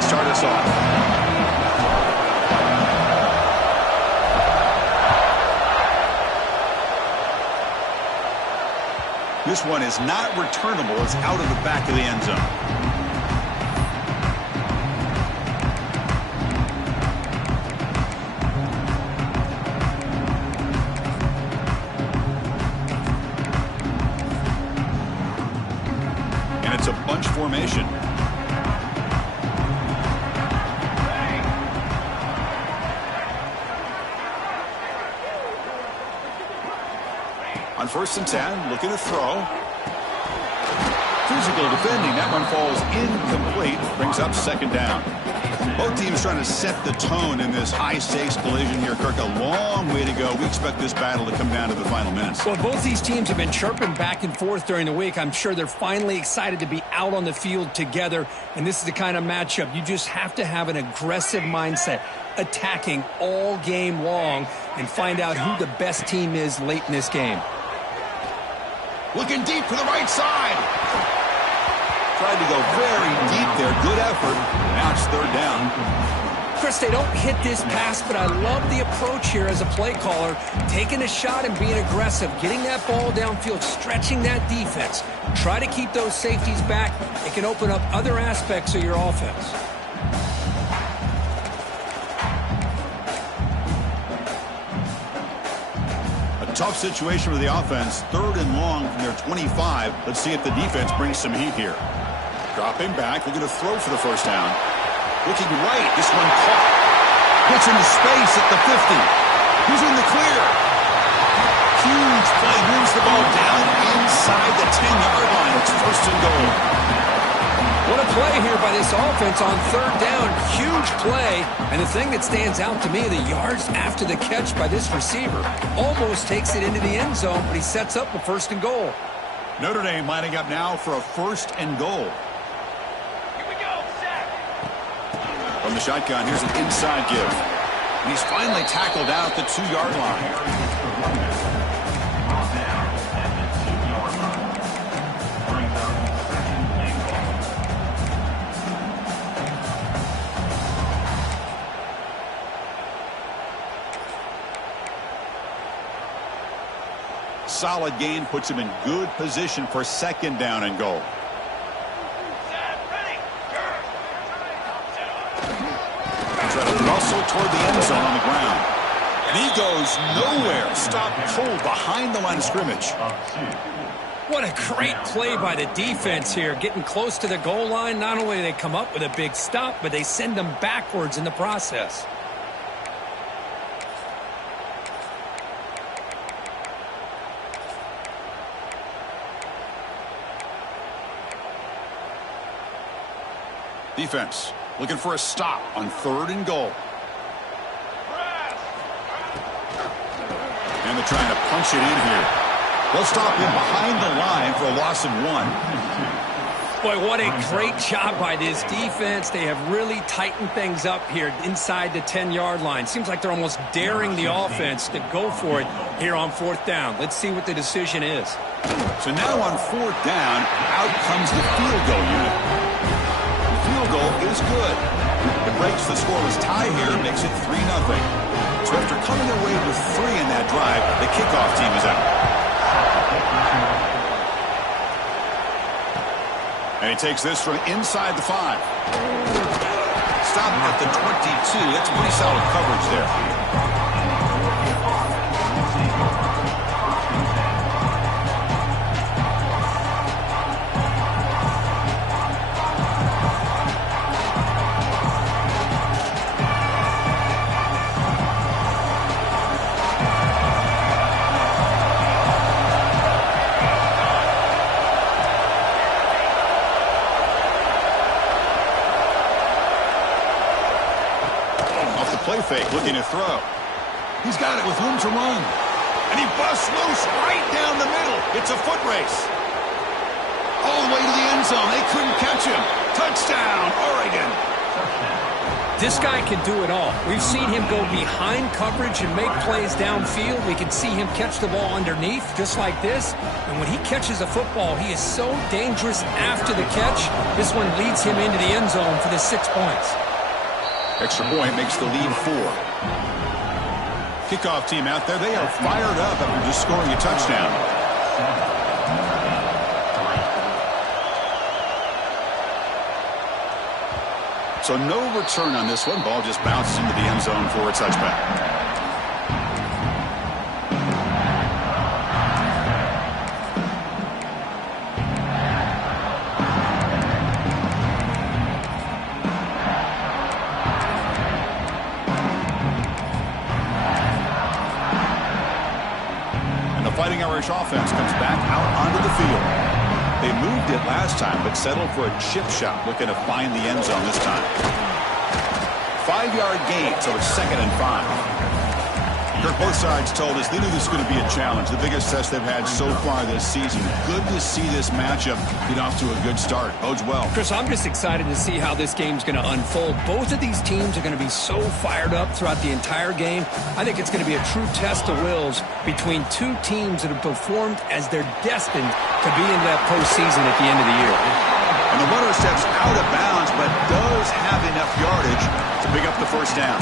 to start us off. This one is not returnable. It's out of the back of the end zone. And it's a bunch formation. On 1st and 10, looking to throw. Physical defending. That one falls incomplete. Brings up 2nd down. Both teams trying to set the tone in this high-stakes collision here, Kirk. A long way to go. We expect this battle to come down to the final minutes. Well, both these teams have been chirping back and forth during the week. I'm sure they're finally excited to be out on the field together. And this is the kind of matchup you just have to have an aggressive mindset, attacking all game long, and find out who the best team is late in this game. Looking deep to the right side. Tried to go very deep there. Good effort. Now it's 3rd down. Chris, they don't hit this pass, but I love the approach here as a play caller. Taking a shot and being aggressive. Getting that ball downfield. Stretching that defense. Try to keep those safeties back. It can open up other aspects of your offense. Tough situation for the offense. 3rd and long from their 25. Let's see if the defense brings some heat here. Dropping back. Looking to throw for the 1st down. Looking right. This one caught. Gets into space at the 50. He's in the clear. Huge play. Moves the ball down inside the 10-yard line. It's 1st and goal. What a play here by this offense on 3rd down. Huge play. And the thing that stands out to me, the yards after the catch by this receiver. Almost takes it into the end zone, but he sets up a 1st and goal. Notre Dame lining up now for a 1st and goal. Here we go, set. From the shotgun, here's an inside give. And he's finally tackled out at the 2-yard line. Solid gain puts him in good position for 2nd down and goal. Try to muscle toward the end zone on the ground. And he goes nowhere. Stopped cold behind the line of scrimmage. What a great play by the defense here. Getting close to the goal line. Not only do they come up with a big stop, but they send them backwards in the process. Defense looking for a stop on 3rd and goal. And they're trying to punch it in here. They'll stop him behind the line for a loss of 1. Boy, what a great job by this defense. They have really tightened things up here inside the 10-yard line. Seems like they're almost daring the offense to go for it here on 4th down. Let's see what the decision is. So now on 4th down, out comes the field goal unit. Goal is good. It breaks the scoreless tie here, makes it 3-0. So after coming away with 3 in that drive, the kickoff team is out. And he takes this from inside the 5. Stop at the 22. That's pretty solid coverage there. Play fake, looking to throw. He's got it with room to run. And he busts loose right down the middle. It's a foot race. All the way to the end zone. They couldn't catch him. Touchdown, Oregon. This guy can do it all. We've seen him go behind coverage and make plays downfield. We can see him catch the ball underneath, just like this. And when he catches a football, he is so dangerous after the catch. This one leads him into the end zone for the 6 points. Extra point makes the lead 4. Kickoff team out there, they are fired up after just scoring a touchdown. So no return on this one. Ball just bounces into the end zone for a touchback. And the Fighting Irish offense comes back out onto the field. They moved it last time, but settled for a chip shot, looking to find the end zone this time. 5-yard gain, so it's 2nd and 5. Kirk, both sides told us they knew this was going to be a challenge, the biggest test they've had so far this season. Good to see this matchup get off to a good start. Bodes well. Chris, I'm just excited to see how this game's going to unfold. Both of these teams are going to be so fired up throughout the entire game. I think it's going to be a true test of wills between two teams that have performed as they're destined to be into that postseason at the end of the year. And the runner steps out of bounds, but does have enough yardage to pick up the first down.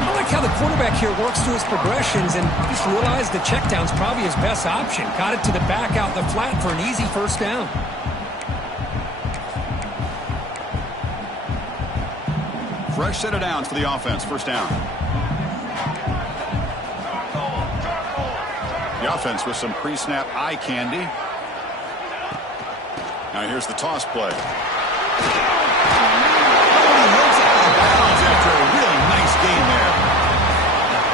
I like how the quarterback here works through his progressions and just realized the check down's probably his best option. Got it to the back out in the flat for an easy first down. Fresh set of downs for the offense. First down. The offense with some pre-snap eye candy. Now here's the toss play. After a really nice game there.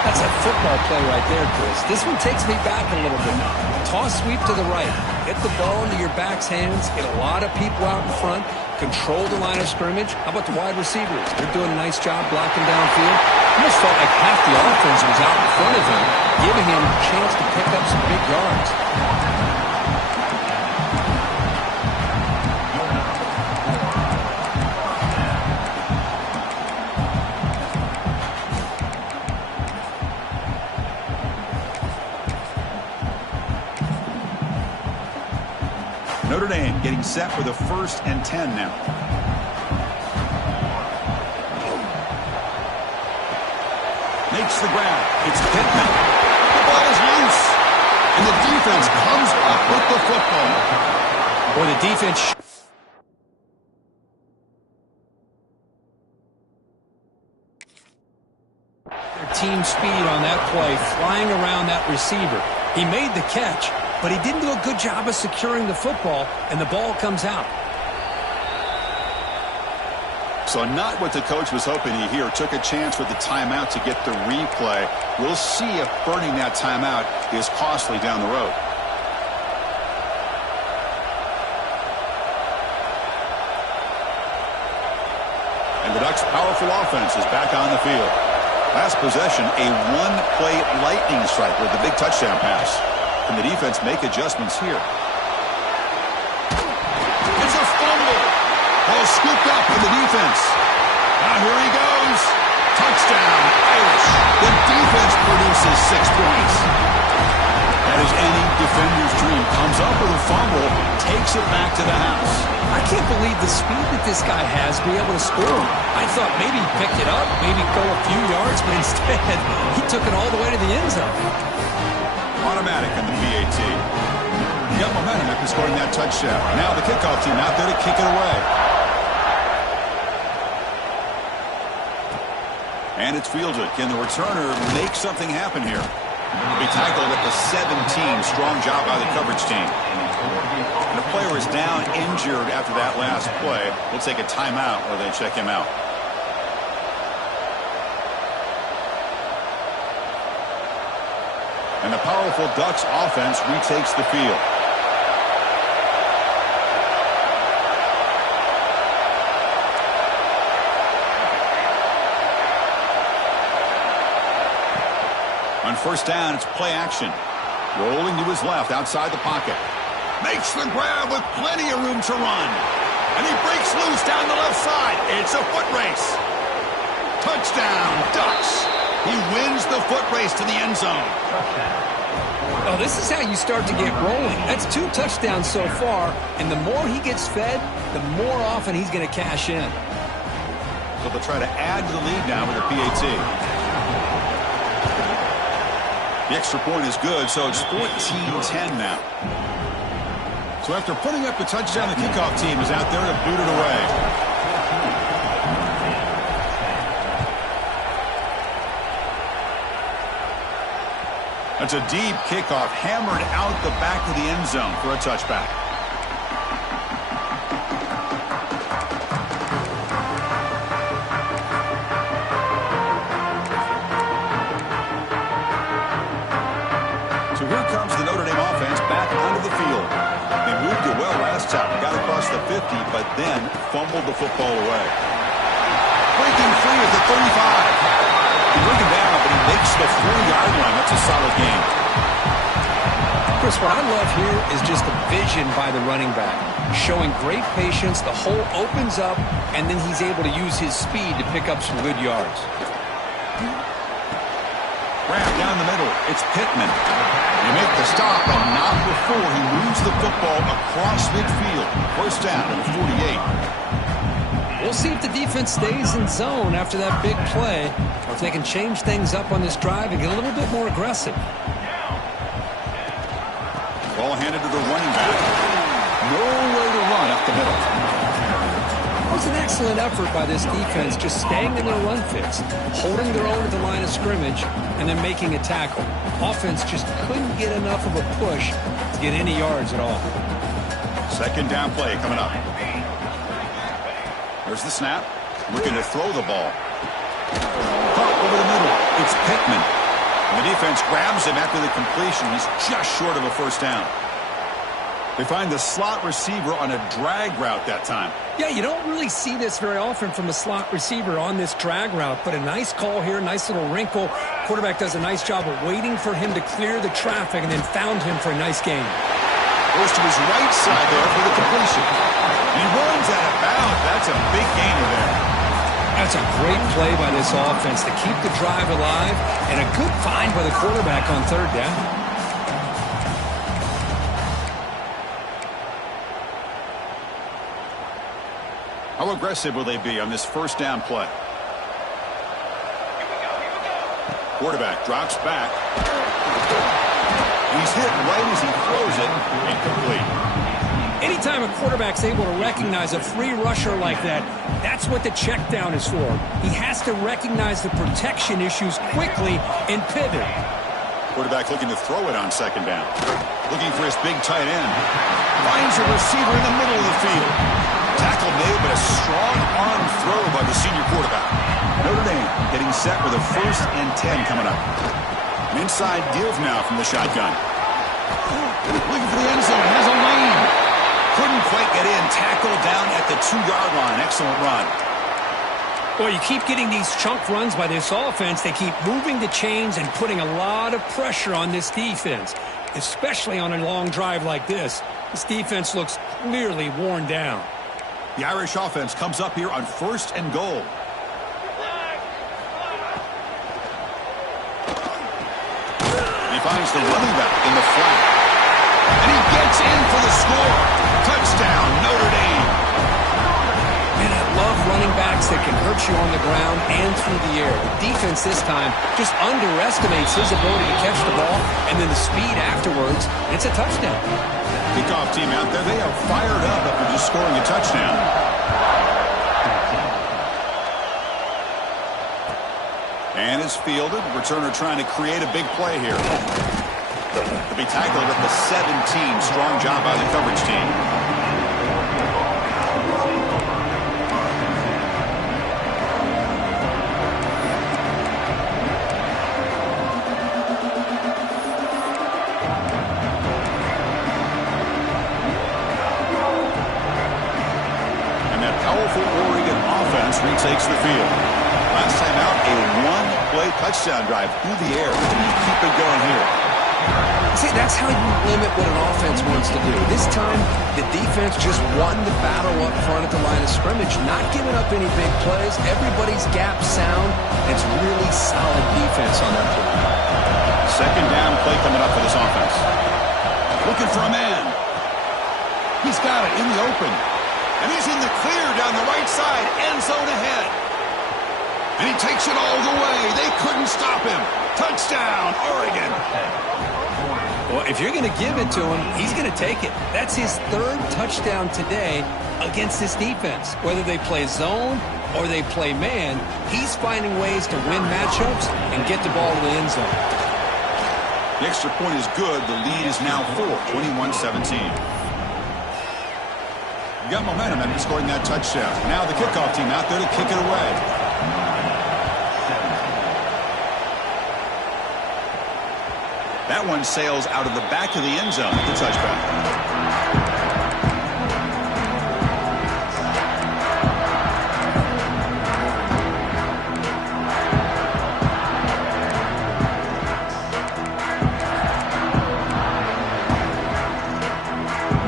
That's a football play right there, Chris. This one takes me back a little bit. Toss sweep to the right. Get the ball into your back's hands. Get a lot of people out in front. Control the line of scrimmage. How about the wide receivers? They're doing a nice job blocking downfield. Almost felt like half the offense was out in front of him, giving him a chance to pick up some big yards. Notre Dame getting set for the 1st and 10 now. Makes the grab. It's Pittman. The ball is loose. And the defense comes up with the football. Boy, the defense... their team speed on that play, flying around that receiver. He made the catch, but he didn't do a good job of securing the football, and the ball comes out. So not what the coach was hoping to hear. Took a chance with the timeout to get the replay. We'll see if burning that timeout is costly down the road. And the Ducks' powerful offense is back on the field. Last possession, a one-play lightning strike with the big touchdown pass. Can the defense make adjustments here? It's a fumble. Ball scooped up for the defense. Now here he goes. Touchdown, Irish. The defense produces 6 points. That is any defender's dream. Comes up with a fumble, takes it back to the house. I can't believe the speed that this guy has to be able to score. I thought maybe he picked it up, maybe go a few yards, but instead he took it all the way to the end zone. Automatic on the PAT. He got momentum after scoring that touchdown. Now the kickoff team out there to kick it away. And it's fielded. Can the returner make something happen here? He'll be tackled at the 17. Strong job by the coverage team. And the player is down injured after that last play. We'll take a timeout while they check him out. And the powerful Ducks offense retakes the field. On first down, it's play action. Rolling to his left outside the pocket. Makes the grab with plenty of room to run. And he breaks loose down the left side. It's a foot race. Touchdown, Ducks. He wins the foot race to the end zone. Oh, this is how you start to get rolling. That's 2 touchdowns so far, and the more he gets fed, the more often he's going to cash in. So they'll try to add to the lead now with a PAT. The extra point is good, so it's 14-10 now. So after putting up a touchdown, the kickoff team is out there to boot it away. That's a deep kickoff, hammered out the back of the end zone for a touchback. So here comes the Notre Dame offense back onto the field. They moved it well last time, got across the 50, but then fumbled the football away. Breaking free at the 35. He bring him down, but he makes the 40-yard line. That's a solid game. Chris, what I love here is just the vision by the running back. Showing great patience, the hole opens up, and then he's able to use his speed to pick up some good yards. Grab down the middle. It's Pittman. They make the stop, and not before he moves the football across midfield. First down at the 48. We'll see if the defense stays in zone after that big play, or if they can change things up on this drive and get a little bit more aggressive. Ball handed to the running back. Nowhere to run up the middle. It was an excellent effort by this defense, just staying in their run fits, holding their own at the line of scrimmage, and then making a tackle. Offense just couldn't get enough of a push to get any yards at all. Second down play coming up. There's the snap. Looking to throw the ball. Caught over the middle. It's Pittman. And the defense grabs him after the completion. He's just short of a first down. They find the slot receiver on a drag route that time. Yeah, you don't really see this very often from a slot receiver on this drag route, but a nice call here, nice little wrinkle. Quarterback does a nice job of waiting for him to clear the traffic and then found him for a nice gain. Goes to his right side there for the completion. He runs out of bounds. That's a big gainer there. That's a great play by this offense to keep the drive alive, and a good find by the quarterback on third down. How aggressive will they be on this first down play? Quarterback drops back. He's hit right as he throws it. Incomplete. Anytime a quarterback's able to recognize a free rusher like that, that's what the check down is for. He has to recognize the protection issues quickly and pivot. Quarterback looking to throw it on second down. Looking for his big tight end. Finds a receiver in the middle of the field. Tackle made, but a strong arm throw by the senior quarterback. Notre Dame getting set with a 1st and 10 coming up. An inside give now from the shotgun. Looking for the end zone. Has a lane. Couldn't quite get in. Tackled down at the 2-yard line. Excellent run. Well, you keep getting these chunk runs by this offense. They keep moving the chains and putting a lot of pressure on this defense, especially on a long drive like this. This defense looks clearly worn down. The Irish offense comes up here on 1st and goal. He finds the running back in the flat. And he gets in for the score. Touchdown, Notre Dame. Man, I love running backs that can hurt you on the ground and through the air. The defense this time just underestimates his ability to catch the ball, and then the speed afterwards, it's a touchdown. Kickoff team out there, they are fired up after just scoring a touchdown. And is fielded. Returner trying to create a big play here. To be tackled at the 17. Strong job by the coverage team. And that powerful Oregon offense retakes the field. Last time out, a one-play touchdown drive through the air. Keep it going here. See, that's how you limit what an offense wants wants to do. This time, the defense just won the battle up front at the line of scrimmage, not giving up any big plays. Everybody's gap sound. It's really solid defense on that play. Second down play coming up for this offense. Looking for a man. He's got it in the open. And he's in the clear down the right side. End zone ahead. And he takes it all the way. They couldn't stop him. Touchdown, Oregon. Well, if you're going to give it to him, he's going to take it. That's his third touchdown today against this defense. Whether they play zone or they play man, he's finding ways to win matchups and get the ball to the end zone. The extra point is good. The lead is now 21-17. You got momentum after scoring that touchdown. Now the kickoff team out there to kick it away. That one sails out of the back of the end zone. The touchback.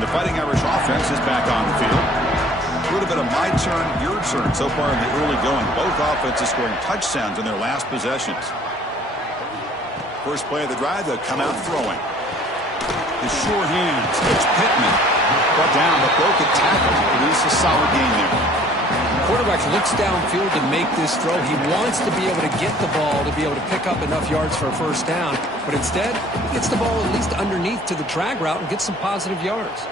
The Fighting Irish offense is back on the field. A little bit of my turn, your turn so far in the early going. Both offenses scoring touchdowns in their last possessions. First play of the drive, they'll come out throwing. The sure hands. It's Pittman. Brought down, but broke a tackle. Produced a solid gain there. The quarterback looks downfield to make this throw. He wants to be able to get the ball to be able to pick up enough yards for a first down. But instead, he gets the ball at least underneath to the drag route and gets some positive yards.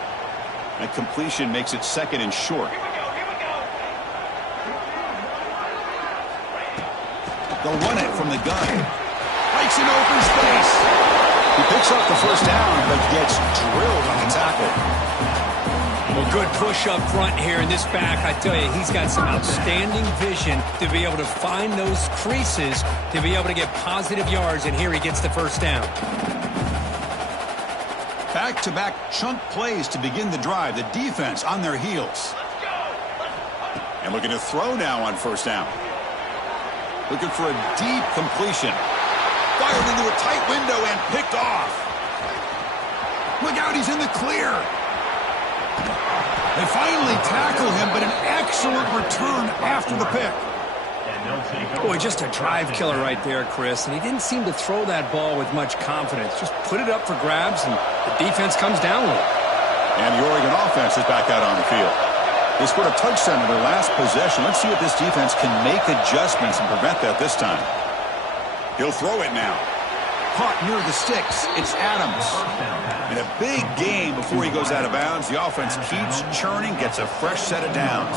That completion makes it second and short. They'll run it from the gun. Breaks in open space. He picks up the first down, but gets drilled on the tackle. Well, good push up front here in this back. I tell you, he's got some outstanding vision to be able to find those creases, to be able to get positive yards, and here he gets the first down. Back-to-back chunk plays to begin the drive. The defense on their heels. And looking to throw now on first down. Looking for a deep completion. Fired into a tight window and picked off. Look out, he's in the clear. They finally tackle him, but an excellent return after the pick. Boy, just a drive killer right there, Chris. And he didn't seem to throw that ball with much confidence. Just put it up for grabs, and the defense comes down with it. And the Oregon offense is back out on the field. They scored a touchdown in their last possession. Let's see if this defense can make adjustments and prevent that this time. He'll throw it now. Caught near the sticks. It's Adams. And a big gain before he goes out of bounds. The offense keeps churning, gets a fresh set of downs.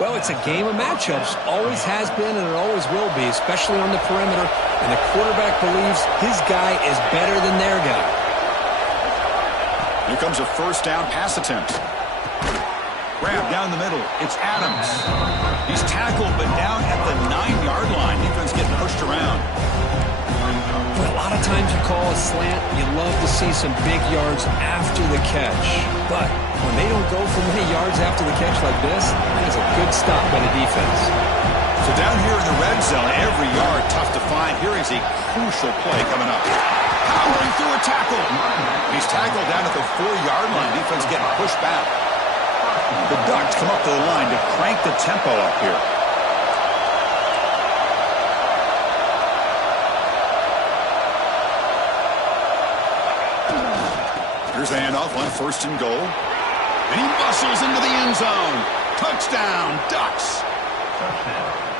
Well, it's a game of matchups. Always has been and it always will be, especially on the perimeter. And the quarterback believes his guy is better than their guy. Here comes a first down pass attempt. Grab down the middle. It's Adams. He's tackled, but down at the 9-yard line. Defense getting pushed around. Well, a lot of times you call a slant, you love to see some big yards after the catch. But when they don't go for many yards after the catch like this, that is a good stop by the defense. So down here in the red zone, every yard tough to find. Here is a crucial play coming up. Powering through a tackle. He's tackled down at the 4-yard line. Defense getting pushed back. The Ducks come up to the line to crank the tempo up here. Here's the handoff on first and goal. And he muscles into the end zone. Touchdown, Ducks.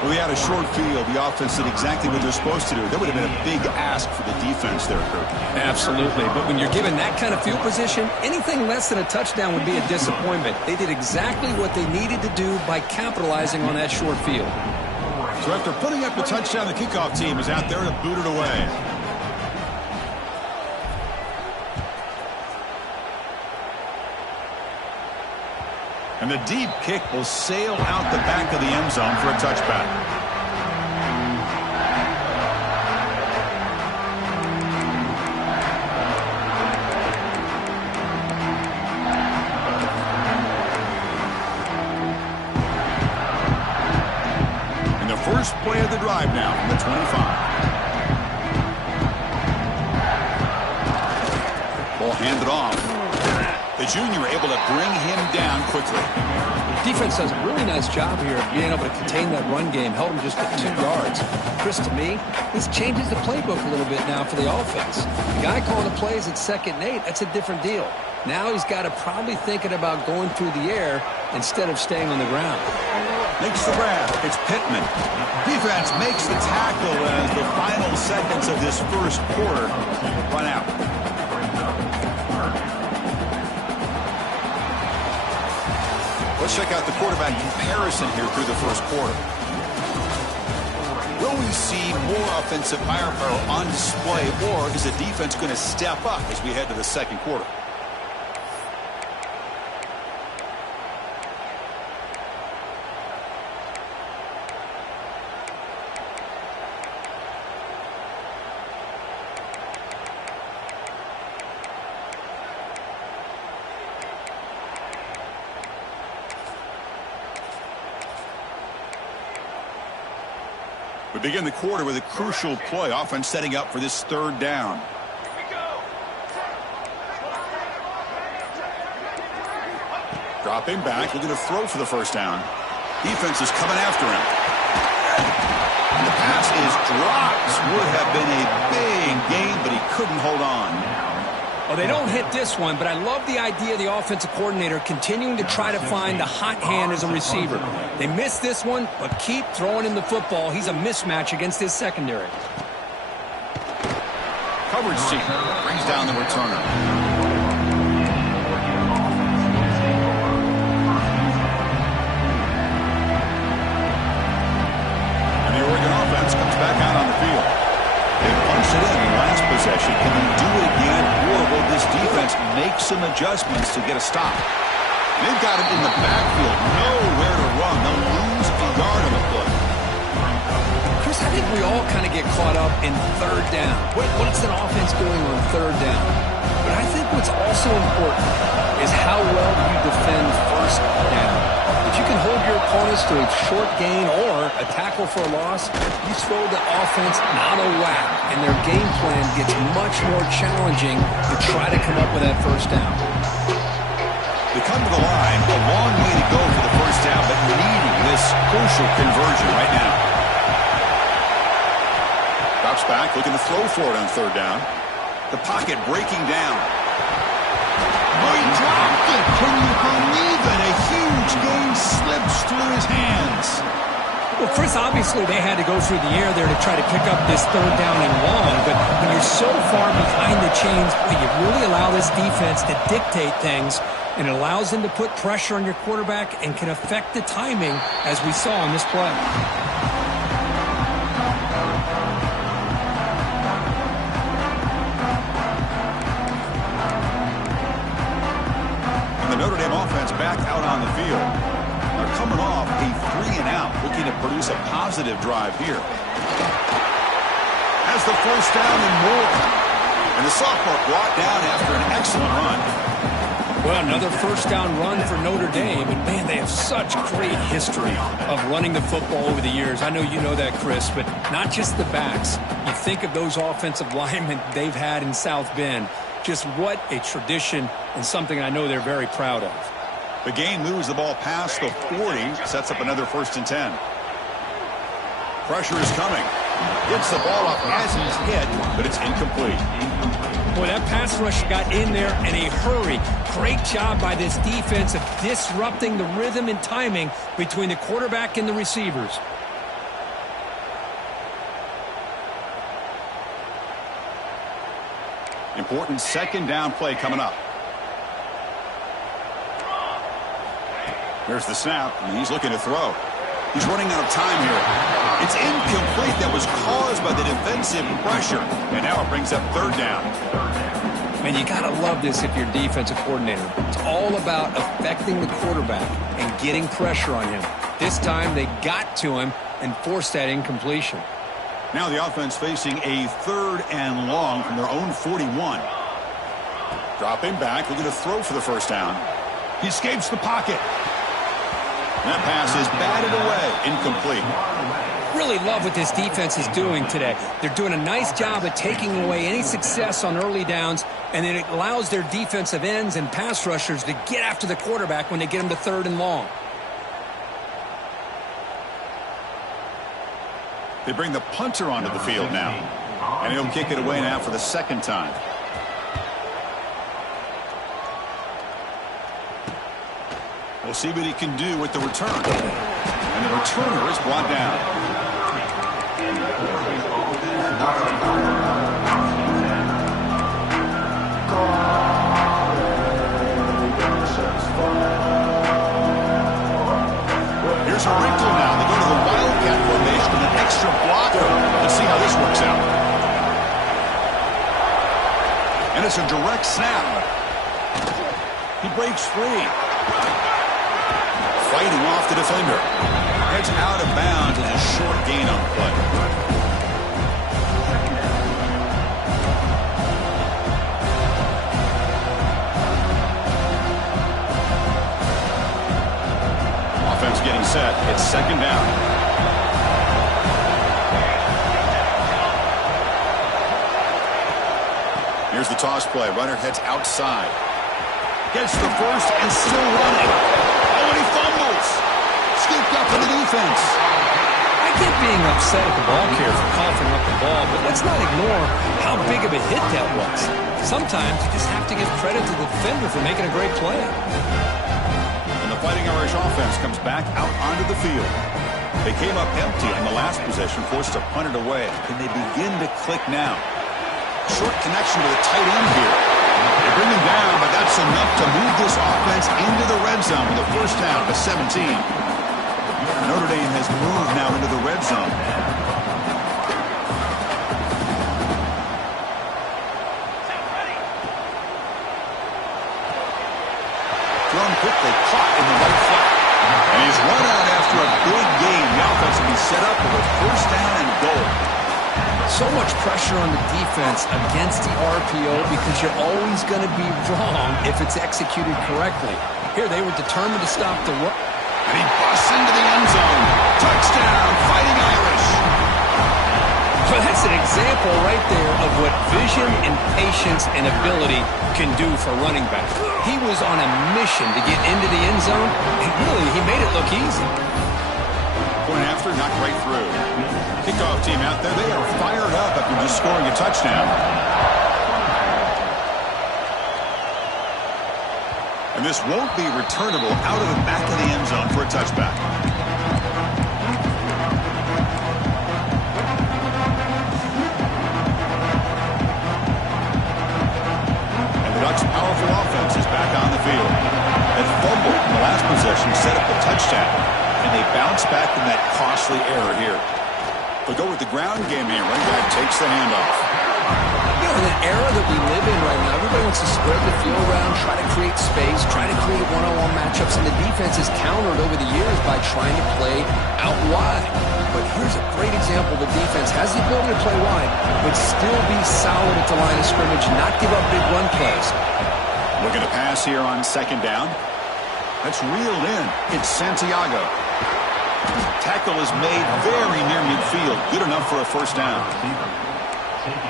Well, we had a short field. The offense did exactly what they're supposed to do. That would have been a big ask for the defense there, Kurt. Absolutely. But when you're given that kind of field position, anything less than a touchdown would be a disappointment. They did exactly what they needed to do by capitalizing on that short field. So after putting up the touchdown, the kickoff team is out there to boot it away. And the deep kick will sail out the back of the end zone for a touchback. And the first play of the drive now from the 25. Ball Hand it off. The junior able to bring him down quickly. Defense does a really nice job here of being able to contain that run game. Held him just at 2 yards. Chris, to me, this changes the playbook a little bit now for the offense. The guy calling the plays at 2nd and 8, that's a different deal. Now he's got to probably thinking about going through the air instead of staying on the ground. Makes the grab. It's Pittman. Defense makes the tackle as the final seconds of this first quarter run out. Let's check out the quarterback comparison here through the first quarter. Will we see more offensive firepower on display, or is the defense going to step up as we head to the second quarter? We begin the quarter with a crucial play, offense setting up for this 3rd down. Dropping back, looking to throw for the 1st down. Defense is coming after him. And the pass is dropped. Would have been a big gain, but he couldn't hold on. Well, they don't hit this one, but I love the idea of the offensive coordinator continuing to try to find the hot hand as a receiver. They missed this one, but keep throwing him the football. He's a mismatch against his secondary. Coverage team brings down the returner. And the Oregon offense comes back out on the field. They punched it in last possession. Can they do it again, or will this defense make some adjustments to get a stop? They've got it in the backfield. Nowhere to run. They'll lose a yard on the play. Chris, I think we all kind of get caught up in 3rd down. What's an offense doing on 3rd down? But I think what's also important is how well do you defend 1st down. If you can hold your opponents to a short gain or a tackle for a loss, you throw the offense out of whack, and their game plan gets much more challenging to try to come up with that 1st down. They come to the line, a long way to go for the 1st down, but needing this crucial conversion right now. Drops back, looking to throw for it on 3rd down. The pocket breaking down. Oh, he dropped it. Can you believe it? A huge gain slips through his hands. Well, Chris, obviously they had to go through the air there to try to pick up this 3rd down and long, but when you're so far behind the chains, you really allow this defense to dictate things, and it allows them to put pressure on your quarterback and can affect the timing, as we saw in this play. And the Notre Dame offense back out on the field. They're coming off a 3 and out, looking to produce a positive drive here. Has the 1st down and more. And the sophomore brought down after an excellent run. Well, another 1st down run for Notre Dame, and man, they have such great history of running the football over the years. I know you know that, Chris, but not just the backs. You think of those offensive linemen they've had in South Bend. Just what a tradition, and something I know they're very proud of. The game moves the ball past the 40, sets up another 1st and 10. Pressure is coming. Gets the ball up as he's hit, but it's incomplete. Boy, that pass rush got in there in a hurry. Great job by this defense of disrupting the rhythm and timing between the quarterback and the receivers. Important 2nd down play coming up. There's the snap, and he's looking to throw. He's running out of time here. It's incomplete. That was caused by the defensive pressure. And now it brings up 3rd down. Man, you got to love this if you're defensive coordinator. It's all about affecting the quarterback and getting pressure on him. This time they got to him and forced that incompletion. Now the offense facing a 3rd and long from their own 41. Dropping back, looking to throw for the 1st down. He escapes the pocket. That pass is batted away, incomplete. Really love what this defense is doing today. They're doing a nice job of taking away any success on early downs, and then it allows their defensive ends and pass rushers to get after the quarterback when they get them to 3rd and long. They bring the punter onto the field now, and he'll kick it away now for the 2nd time. We'll see what he can do with the return. And the returner is brought down. Here's a wrinkle now. They go to the Wildcat formation with an extra blocker. Let's see how this works out. And it's a direct snap. He breaks free. Fighting off the defender. Heads out of bounds as a short gain on the play. Offense getting set. It's 2nd down. Here's the toss play. Runner heads outside. Gets the first and still running. Oh, and he fumbles. Scooped up in the defense. I get being upset at the ball carrier for coughing up the ball, but let's not ignore how big of a hit that was. Sometimes you just have to give credit to the defender for making a great play. And the Fighting Irish offense comes back out onto the field. They came up empty on the last possession, forced to punt it away. Can they begin to click now? Short connection to the tight end here. They bring him down, but that's enough to move this offense into the red zone with a 1st down to 17. Notre Dame has moved now into the red zone. Thrown quickly, caught in the right flat. And he's run out after a big gain. The offense will be set up with a 1st down and goal. So much pressure on the defense against the RPO because you're always going to be wrong if it's executed correctly. Here, they were determined to stop the run. And he busts into the end zone. Touchdown, Fighting Irish. Well, that's an example right there of what vision and patience and ability can do for running back. He was on a mission to get into the end zone, and really, he made it look easy. Point after, knocked right through. Kickoff team out there. They are fired up after just scoring a touchdown. And this won't be returnable out of the back of the end zone for a touchback. And the Ducks' powerful offense is back on the field. That fumble in the last possession set up a touchdown. And they bounce back from that costly error here. They'll go with the ground game here. Running back takes the handoff. You know, in the era that we live in right now, everybody wants to spread the field around, try to create space, try to create one-on-one matchups, and the defense is countered over the years by trying to play out wide. But here's a great example. The defense has the ability to play wide, but still be solid at the line of scrimmage, not give up big run plays. Looking to pass here on 2nd down. That's reeled in. It's Santiago. Tackle is made very near midfield. Good enough for a 1st down.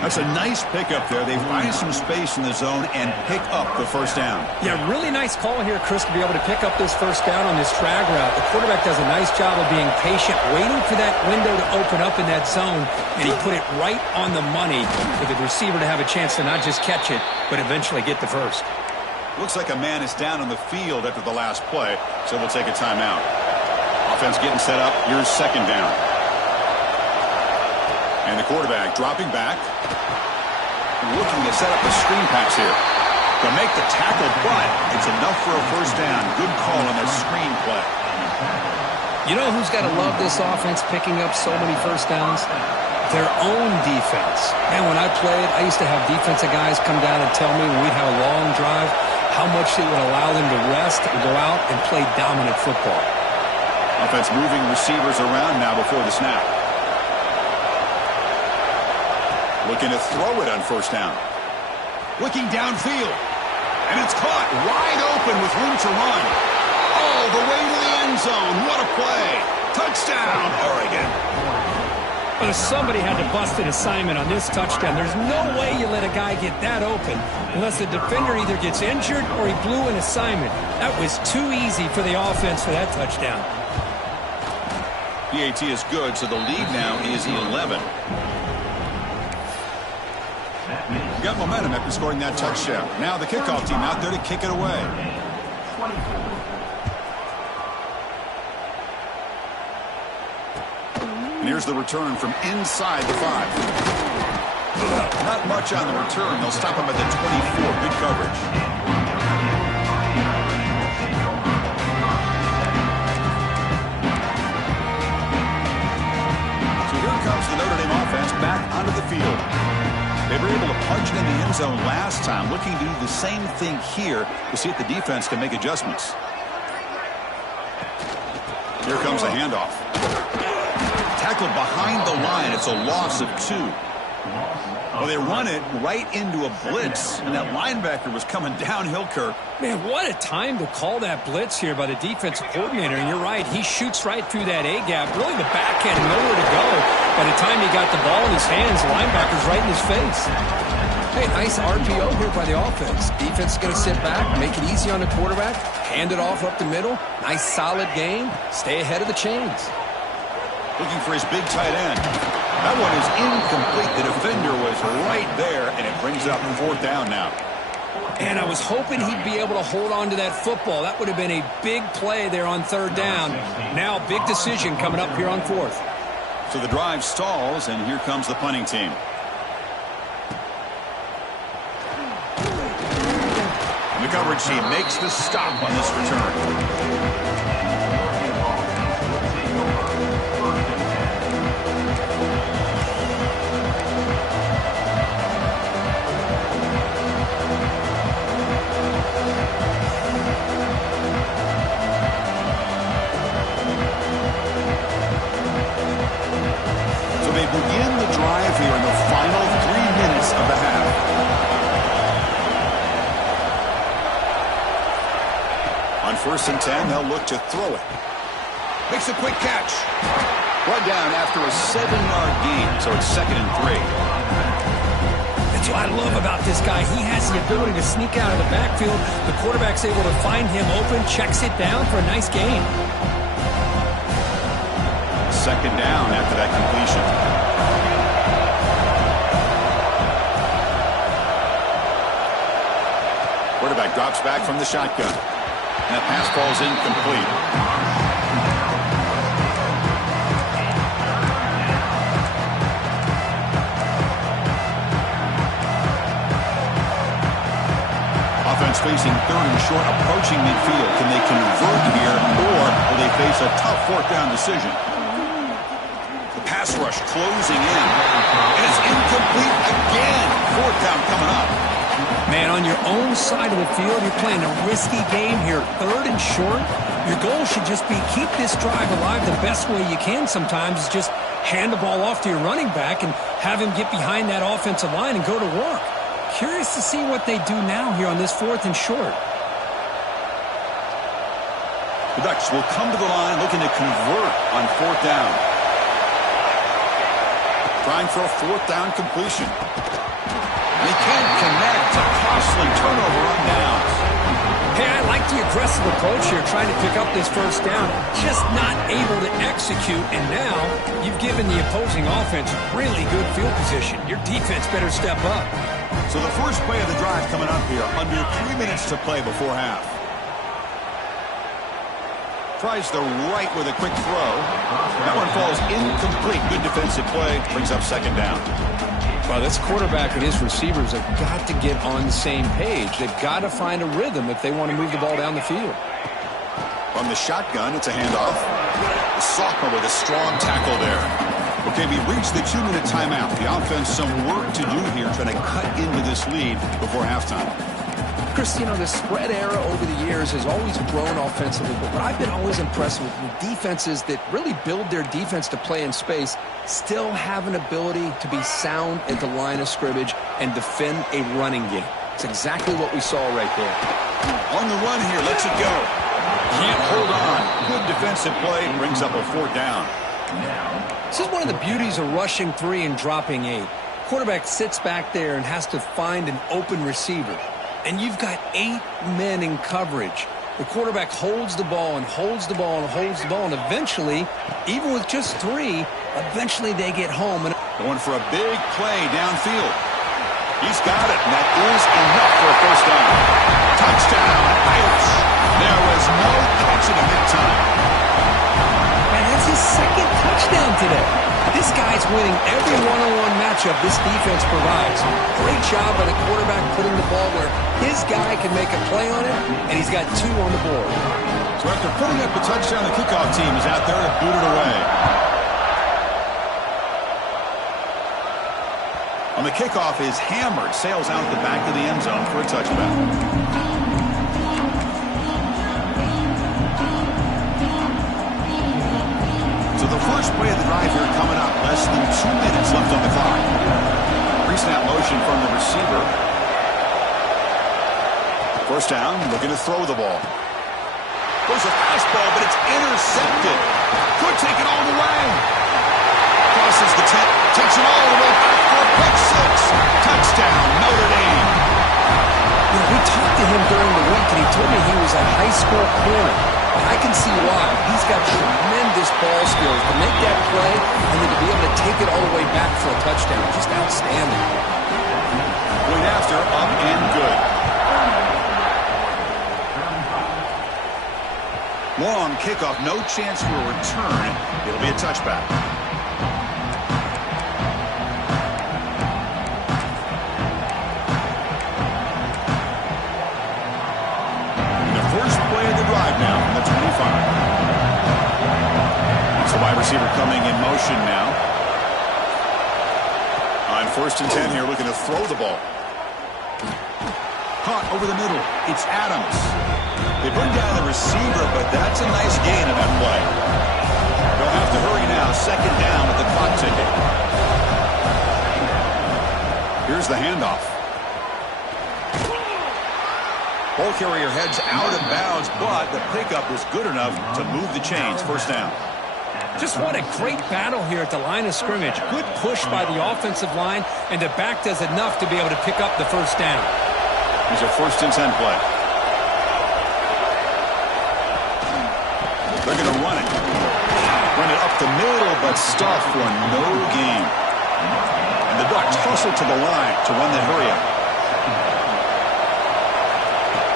That's a nice pickup there. They find some space in the zone and pick up the 1st down. Yeah, really nice call here, Chris, to be able to pick up this 1st down on this drag route. The quarterback does a nice job of being patient, waiting for that window to open up in that zone, and he put it right on the money for the receiver to have a chance to not just catch it, but eventually get the 1st. Looks like a man is down on the field after the last play, so we'll take a timeout. Offense getting set up. Here's 2nd down. And the quarterback dropping back. Looking to set up a screen pass here. They'll make the tackle, but it's enough for a 1st down. Good call on that screen play. You know who's got to love this offense picking up so many 1st downs? Their own defense. And when I played, I used to have defensive guys come down and tell me when we'd have a long drive how much it would allow them to rest and go out and play dominant football. Offense moving receivers around now before the snap. Looking to throw it on 1st down. Looking downfield. And it's caught wide open with room to run. All the way to the end zone. What a play. Touchdown, Oregon. Well, somebody had to bust an assignment on this touchdown. There's no way you let a guy get that open unless the defender either gets injured or he blew an assignment. That was too easy for the offense for that touchdown. PAT is good, so the lead now is 11. Got momentum after scoring that touchdown. Now the kickoff team out there to kick it away. And here's the return from inside the 5. Not much on the return. They'll stop him at the 24. Good coverage. So here comes the Notre Dame offense back onto the field. They were able to punch it in the end zone last time, looking to do the same thing here to see if the defense can make adjustments. Here comes the handoff. Tackled behind the line. It's a loss of 2. Well, they run it right into a blitz, and that linebacker was coming downhill, Kirk. Man, what a time to call that blitz here by the defensive coordinator. And you're right, he shoots right through that A-gap. Really, the back had nowhere to go. By the time he got the ball in his hands, the linebacker's right in his face. Hey, nice RPO here by the offense. Defense is going to sit back, make it easy on the quarterback, hand it off up the middle. Nice, solid game. Stay ahead of the chains. Looking for his big tight end. That one is incomplete. The defender was right there, and it brings up 4th down now. And I was hoping he'd be able to hold on to that football. That would have been a big play there on 3rd down. Now a big decision coming up here on 4th. So the drive stalls, and here comes the punting team. And the coverage team makes the stop on this return. Begin the drive here in the final 3 minutes of the half. On 1st and 10, they'll look to throw it. Makes a quick catch. Run down after a 7-yard gain, so it's 2nd and 3. That's what I love about this guy. He has the ability to sneak out of the backfield. The quarterback's able to find him open, checks it down for a nice gain. 2nd down after that completion. Quarterback drops back from the shotgun. And that pass falls incomplete. Offense facing 3rd and short, approaching midfield. Can they convert here, or will they face a tough 4th down decision? Pass rush closing in. And it's incomplete again. 4th down coming up. Man, on your own side of the field, you're playing a risky game here. 3rd and short. Your goal should just be keep this drive alive the best way you can sometimes is just hand the ball off to your running back and have him get behind that offensive line and go to work. Curious to see what they do now here on this 4th and short. The Ducks will come to the line looking to convert on 4th down. Trying for a 4th down completion. And he can't connect. A costly turnover on downs. Hey, I like the aggressive approach here, trying to pick up this 1st down. Just not able to execute, and now you've given the opposing offense really good field position. Your defense better step up. So the first play of the drive coming up here. Under 3 minutes to play before half. Tries the right with a quick throw. That one falls incomplete. Good defensive play. Brings up 2nd down. Well, this quarterback and his receivers have got to get on the same page. They've got to find a rhythm if they want to move the ball down the field. From the shotgun, it's a handoff. The sophomore with a strong tackle there. Okay, we reached the 2-minute timeout. The offense some work to do here, trying to cut into this lead before halftime. Chris, you know, the spread era over the years has always grown offensively, but what I've been always impressed with defenses that really build their defense to play in space still have an ability to be sound at the line of scrimmage and defend a running game. It's exactly what we saw right there. On the run here, lets it go. Can't hold on. Good defensive play, brings up a 4th down. This is one of the beauties of rushing 3 and dropping 8. Quarterback sits back there and has to find an open receiver. And you've got 8 men in coverage. The quarterback holds the ball and holds the ball and holds the ball. And eventually, even with just 3, eventually they get home. And going for a big play downfield. He's got it, and that is enough for a first down. Touchdown, Irish. There was no catching him in time. Man, that's his second touchdown today. This guy's winning every one-on-one matchup this defense provides. Great job by the quarterback putting the ball where his guy can make a play on it, and he's got 2 on the board. So after putting up a touchdown, the kickoff team is out there to boot it away. On the kickoff is hammered, sails out the back of the end zone for a touchback. So the first play of the drive here coming up. Less than 2 minutes left on the clock. Pre-snap motion from the receiver. First down, looking to throw the ball. Goes a fastball, but it's intercepted. Could take it all the way. Crosses the 10, takes it all the way back for a pick 6. Touchdown, Notre Dame. You know, we talked to him during the week, and he told me he was a high school corner. I can see why. He's got tremendous ball skills to make that play and then to be able to take it all the way back for a touchdown. Just outstanding. Going after, up and good. Long kickoff, no chance for a return. It'll be a touchback. Now from the 25. It's the wide receiver coming in motion now. On 1st and 10 here, looking to throw the ball. Caught over the middle. It's Adams. They bring down the receiver, but that's a nice gain on that play. They'll have to hurry now. 2nd down with the clock ticking. Here's the handoff. Ball carrier heads out of bounds, but the pickup was good enough to move the chains. First down. Just what a great battle here at the line of scrimmage. Good push by the offensive line, and the back does enough to be able to pick up the first down. Here's a 1st and 10 play. They're going to run it. Run it up the middle, but stop for no gain. And the Ducks hustle to the line to run that hurry up.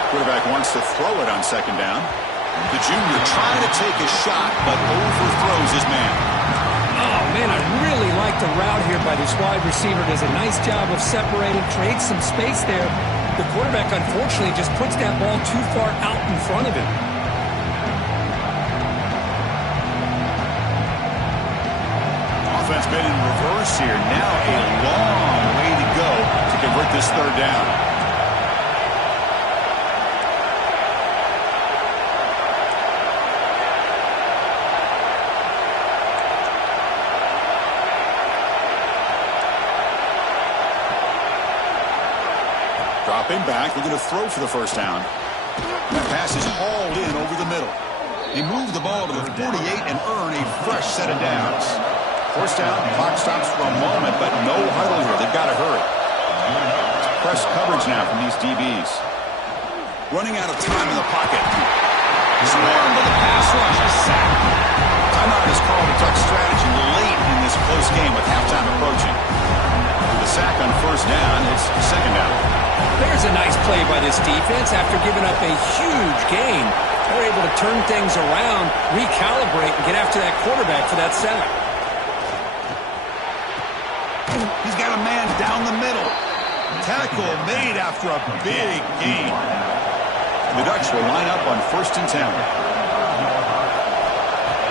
Quarterback wants to throw it on 2nd down. The junior trying to take a shot, but overthrows his man. Oh, man, I really like the route here by this wide receiver. Does a nice job of separating, creates some space there. The quarterback, unfortunately, just puts that ball too far out in front of him. Offense been in reverse here. Now a long way to go to convert this 3rd down. Dropping back, looking to throw for the first down. That pass is hauled in over the middle. They move the ball to the 48 and earn a fresh set of downs. First down, clock stops for a moment, but no huddle here. They've got to hurry. It's press coverage now from these DBs. Running out of time in the pocket. Swarmed by the pass rush. A sack. Timeout is called to Duck strategy late in this close game with halftime approaching. With the sack on 1st down, it's 2nd down. There's a nice play by this defense. After giving up a huge gain, they're able to turn things around, recalibrate, and get after that quarterback for that sack. He's got a man down the middle. Tackle made after a big gain. The Ducks will line up on 1st and 10.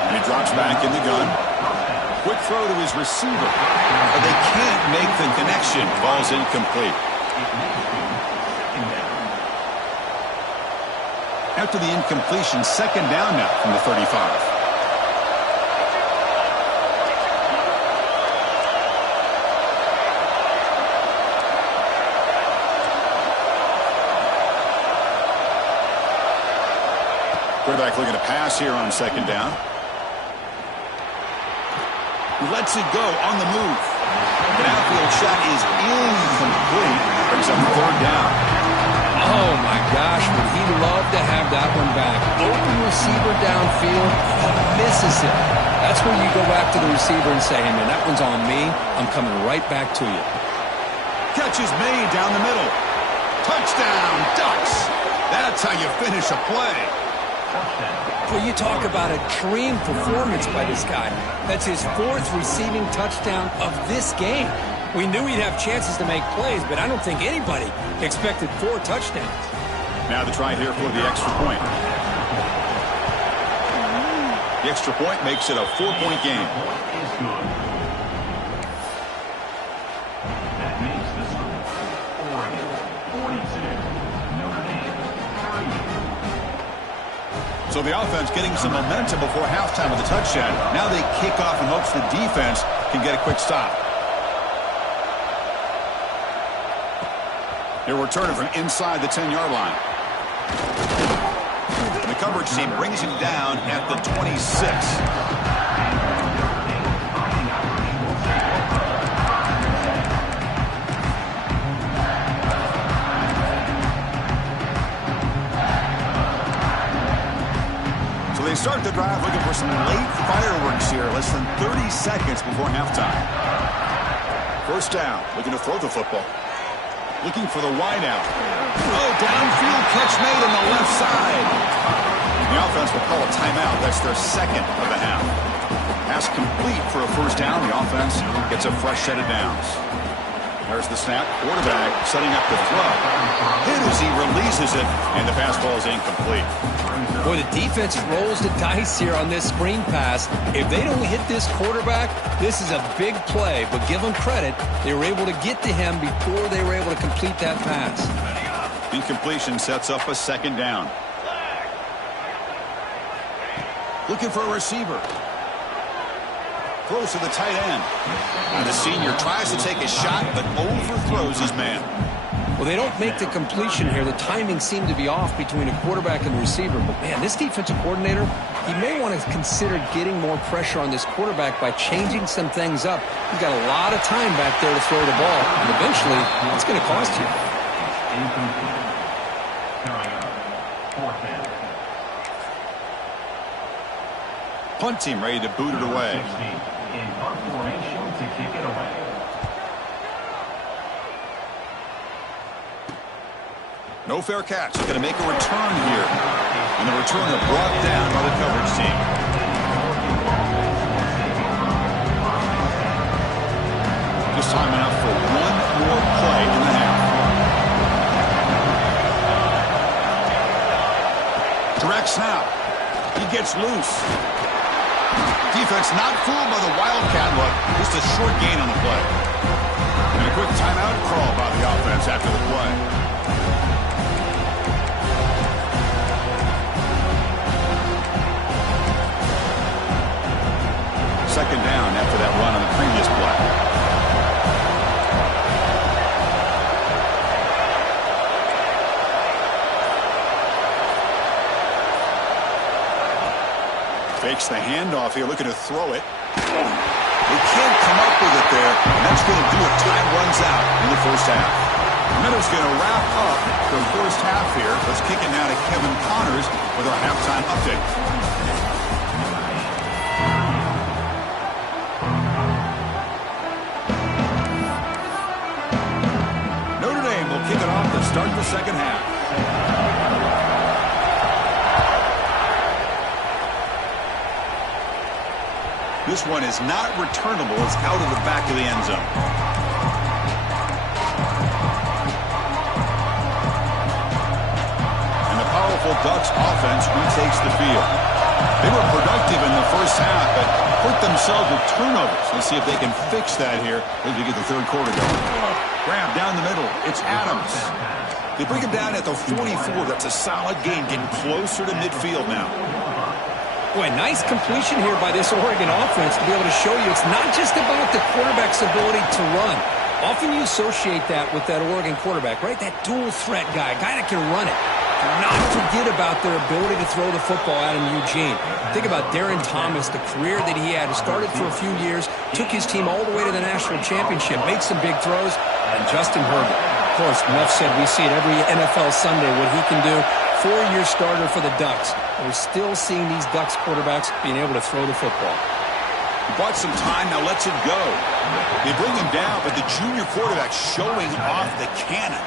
And he drops back in the gun. Quick throw to his receiver. But they can't make the connection. Ball's incomplete. After the incompletion, 2nd down now from the 35. Quarterback looking to pass here on 2nd down. He lets it go on the move. The outfield shot is incomplete. Brings up third down. Oh, my gosh, would he love to have that one back. Open receiver downfield, he misses it. That's where you go back to the receiver and say, hey, man, that one's on me. I'm coming right back to you. Catch is made down the middle. Touchdown, Ducks. That's how you finish a play. Well, you talk about a dream performance by this guy. That's his 4th receiving touchdown of this game. We knew he'd have chances to make plays, but I don't think anybody expected 4 touchdowns. Now the try here for the extra point. The extra point makes it a 4-point game. So the offense getting some momentum before halftime with the touchdown. Now they kick off in hopes the defense can get a quick stop. They're returning from inside the 10-yard line. And the coverage team brings him down at the 26. They start the drive looking for some late fireworks here, less than 30 seconds before halftime. First down, looking to throw the football. Looking for the wideout. Oh, downfield catch made on the left side. The offense will call a timeout. That's their second of the half. Pass complete for a first down. The offense gets a fresh set of downs. There's the snap. Quarterback setting up the throw. Hit as he releases it, and the pass ball is incomplete. Boy, the defense rolls the dice here on this screen pass. If they don't hit this quarterback, this is a big play. But give them credit, they were able to get to him before they were able to complete that pass. Incompletion sets up a second down. Looking for a receiver. Throws to the tight end. And the senior tries to take a shot, but overthrows his man. Well, they don't make the completion here. The timing seemed to be off between a quarterback and a receiver. But, man, this defensive coordinator, he may want to consider getting more pressure on this quarterback by changing some things up. He's got a lot of time back there to throw the ball. And eventually, it's going to cost you. Punt team ready to boot it away. In punt formation to kick it away. No fair catch. Going to make a return here. And the returner brought down by the coverage team. Just time enough for one more play in the half. Direct snap. He gets loose. Defense not fooled by the Wildcat look. Just a short gain on the play. And a quick timeout call by the offense after the play. Second down after that run on the previous play. Fakes the handoff here, looking to throw it. They can't come up with it there, and that's going to do it. Time runs out in the first half. Meadows going to wrap up the first half here. Let's kick it now to Kevin Connors with our halftime update. Kick it off to start the second half. This one is not returnable. It's out of the back of the end zone. And the powerful Ducks offense retakes the field. They were productive in the first half, but hurt themselves with turnovers. Let's see if they can fix that here as we get the third quarter going. Grab down the middle. It's Adams. They bring him down at the 44. That's a solid gain, getting closer to midfield now. Boy, nice completion here by this Oregon offense to be able to show you it's not just about the quarterback's ability to run. Often you associate that with that Oregon quarterback, right? That dual threat guy, a guy that can run it. Do not forget about their ability to throw the football out in Eugene. Think about Darren Thomas, the career that he had. Started for a few years, took his team all the way to the national championship, made some big throws, and Justin Herbert. Of course, enough said, we see it every NFL Sunday what he can do. 4-year starter for the Ducks. We're still seeing these Ducks quarterbacks being able to throw the football. He bought some time, now lets it go. They bring him down, but the junior quarterback showing off the cannon.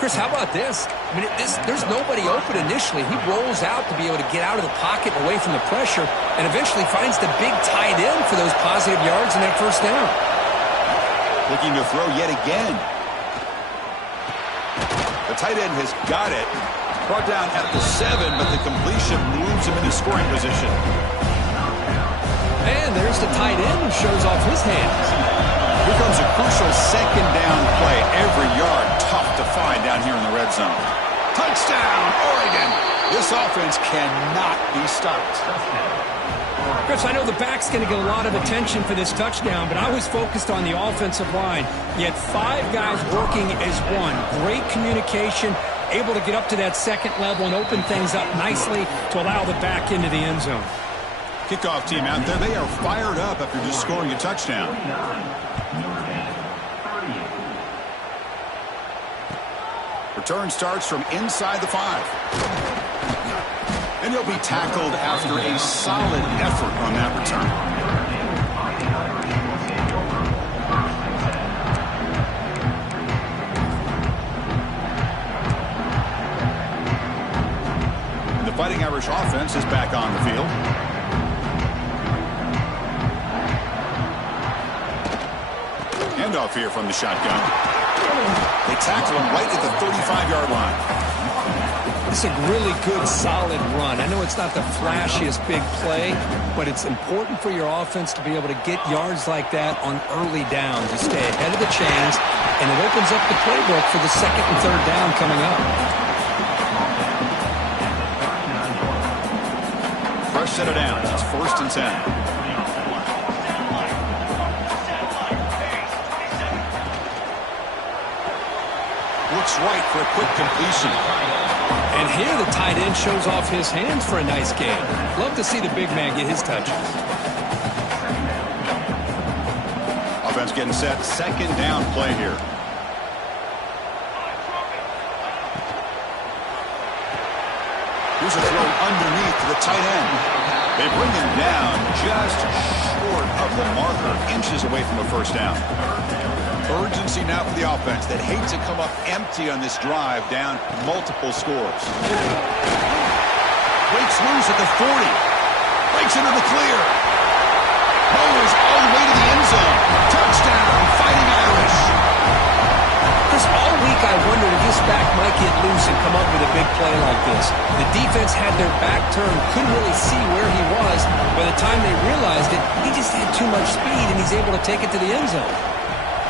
Chris, how about this? I mean, there's nobody open initially. He rolls out to be able to get out of the pocket away from the pressure and eventually finds the big tight end for those positive yards and that first down. Looking to throw yet again. The tight end has got it. Brought down at the 7, but the completion moves him into scoring position. And there's the tight end who shows off his hands. Here comes a crucial second down play. Every yard tough to find down here in the red zone. Touchdown, Oregon. This offense cannot be stopped. Chris, I know the back's going to get a lot of attention for this touchdown, but I was focused on the offensive line. You had 5 guys working as one. Great communication, able to get up to that second level and open things up nicely to allow the back into the end zone. Kickoff team out there, they are fired up after just scoring a touchdown. Return starts from inside the 5. And he'll be tackled after a solid effort on that return. And the Fighting Irish offense is back on the field. Handoff here from the shotgun. They tackle him right at the 35-yard line. It's a really good, solid run. I know it's not the flashiest big play, but it's important for your offense to be able to get yards like that on early downs. You stay ahead of the chains, and it opens up the playbook for the second and third down coming up. Fresh set of downs. It's 1st and 10. Looks right for a quick completion. And here the tight end shows off his hands for a nice game. Love to see the big man get his touches. Offense getting set. Second down play here. Here's a throw underneath to the tight end. They bring him down just short of the marker, inches away from a first down. Urgency now for the offense that hates to come up empty on this drive, down multiple scores. Breaks loose at the 40. Breaks into the clear. Powers all the way to the end zone. Touchdown, Fighting Irish. Chris, all week I wondered if this back might get loose and come up with a big play like this. The defense had their back turned, couldn't really see where he was. By the time they realized it, he just had too much speed, and he's able to take it to the end zone.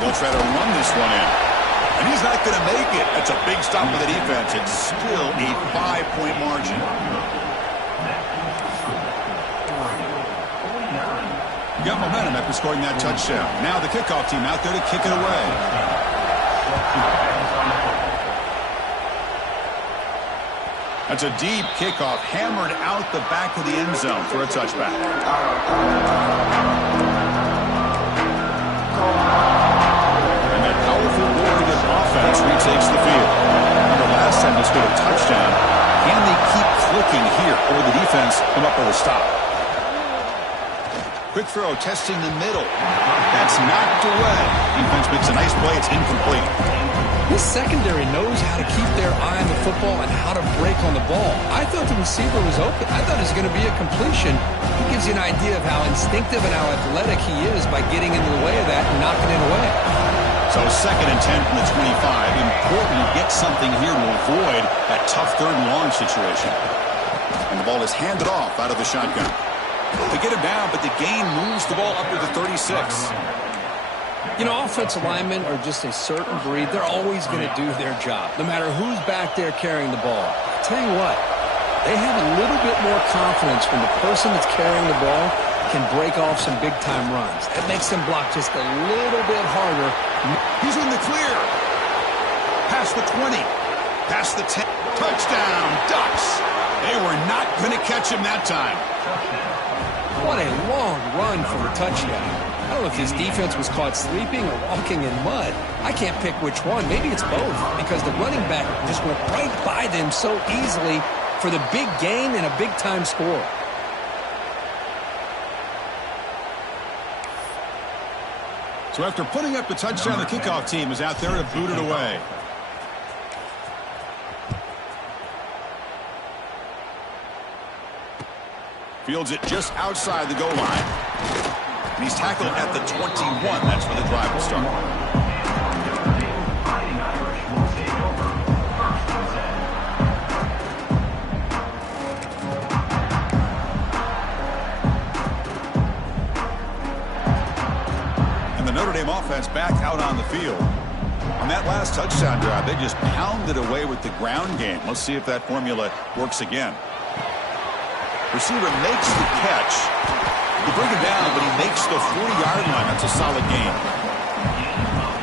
They'll try to run this one in. And he's not going to make it. That's a big stop for the defense. It's still a 5-point margin. Got momentum after scoring that touchdown. Now the kickoff team out there to kick it away. That's a deep kickoff, hammered out the back of the end zone for a touchback. Offense retakes the field. Remember last time they scored a touchdown. Can they keep clicking here, or will the defense come up with a stop? Quick throw, testing the middle. That's knocked away. Defense makes a nice play. It's incomplete. This secondary knows how to keep their eye on the football and how to break on the ball. I thought the receiver was open. I thought it was going to be a completion. It gives you an idea of how instinctive and how athletic he is by getting into the way of that and knocking it away. So 2nd and 10 from the 25. Important to get something here to avoid that tough 3rd and long situation. And the ball is handed off out of the shotgun. They get him down, but the gain moves the ball up to the 36. You know, offensive linemen are just a certain breed. They're always going to do their job, no matter who's back there carrying the ball. I'll tell you what, they have a little bit more confidence when the person that's carrying the ball can break off some big-time runs. That makes them block just a little bit harder. He's in the clear. Past the 20. Past the 10. Touchdown, Ducks. They were not going to catch him that time. What a long run for a touchdown. I don't know if his defense was caught sleeping or walking in mud. I can't pick which one. Maybe it's both, because the running back just went right by them so easily for the big gain and a big-time score. So after putting up the touchdown, the kickoff team is out there to boot it away. Fields it just outside the goal line. And he's tackled at the 21. That's where the drive will start. And the Notre Dame offense back out on the field. On that last touchdown drive, they just pounded away with the ground game. Let's see if that formula works again. Receiver makes the catch. You bring it down, but he makes the 40-yard line. That's a solid gain.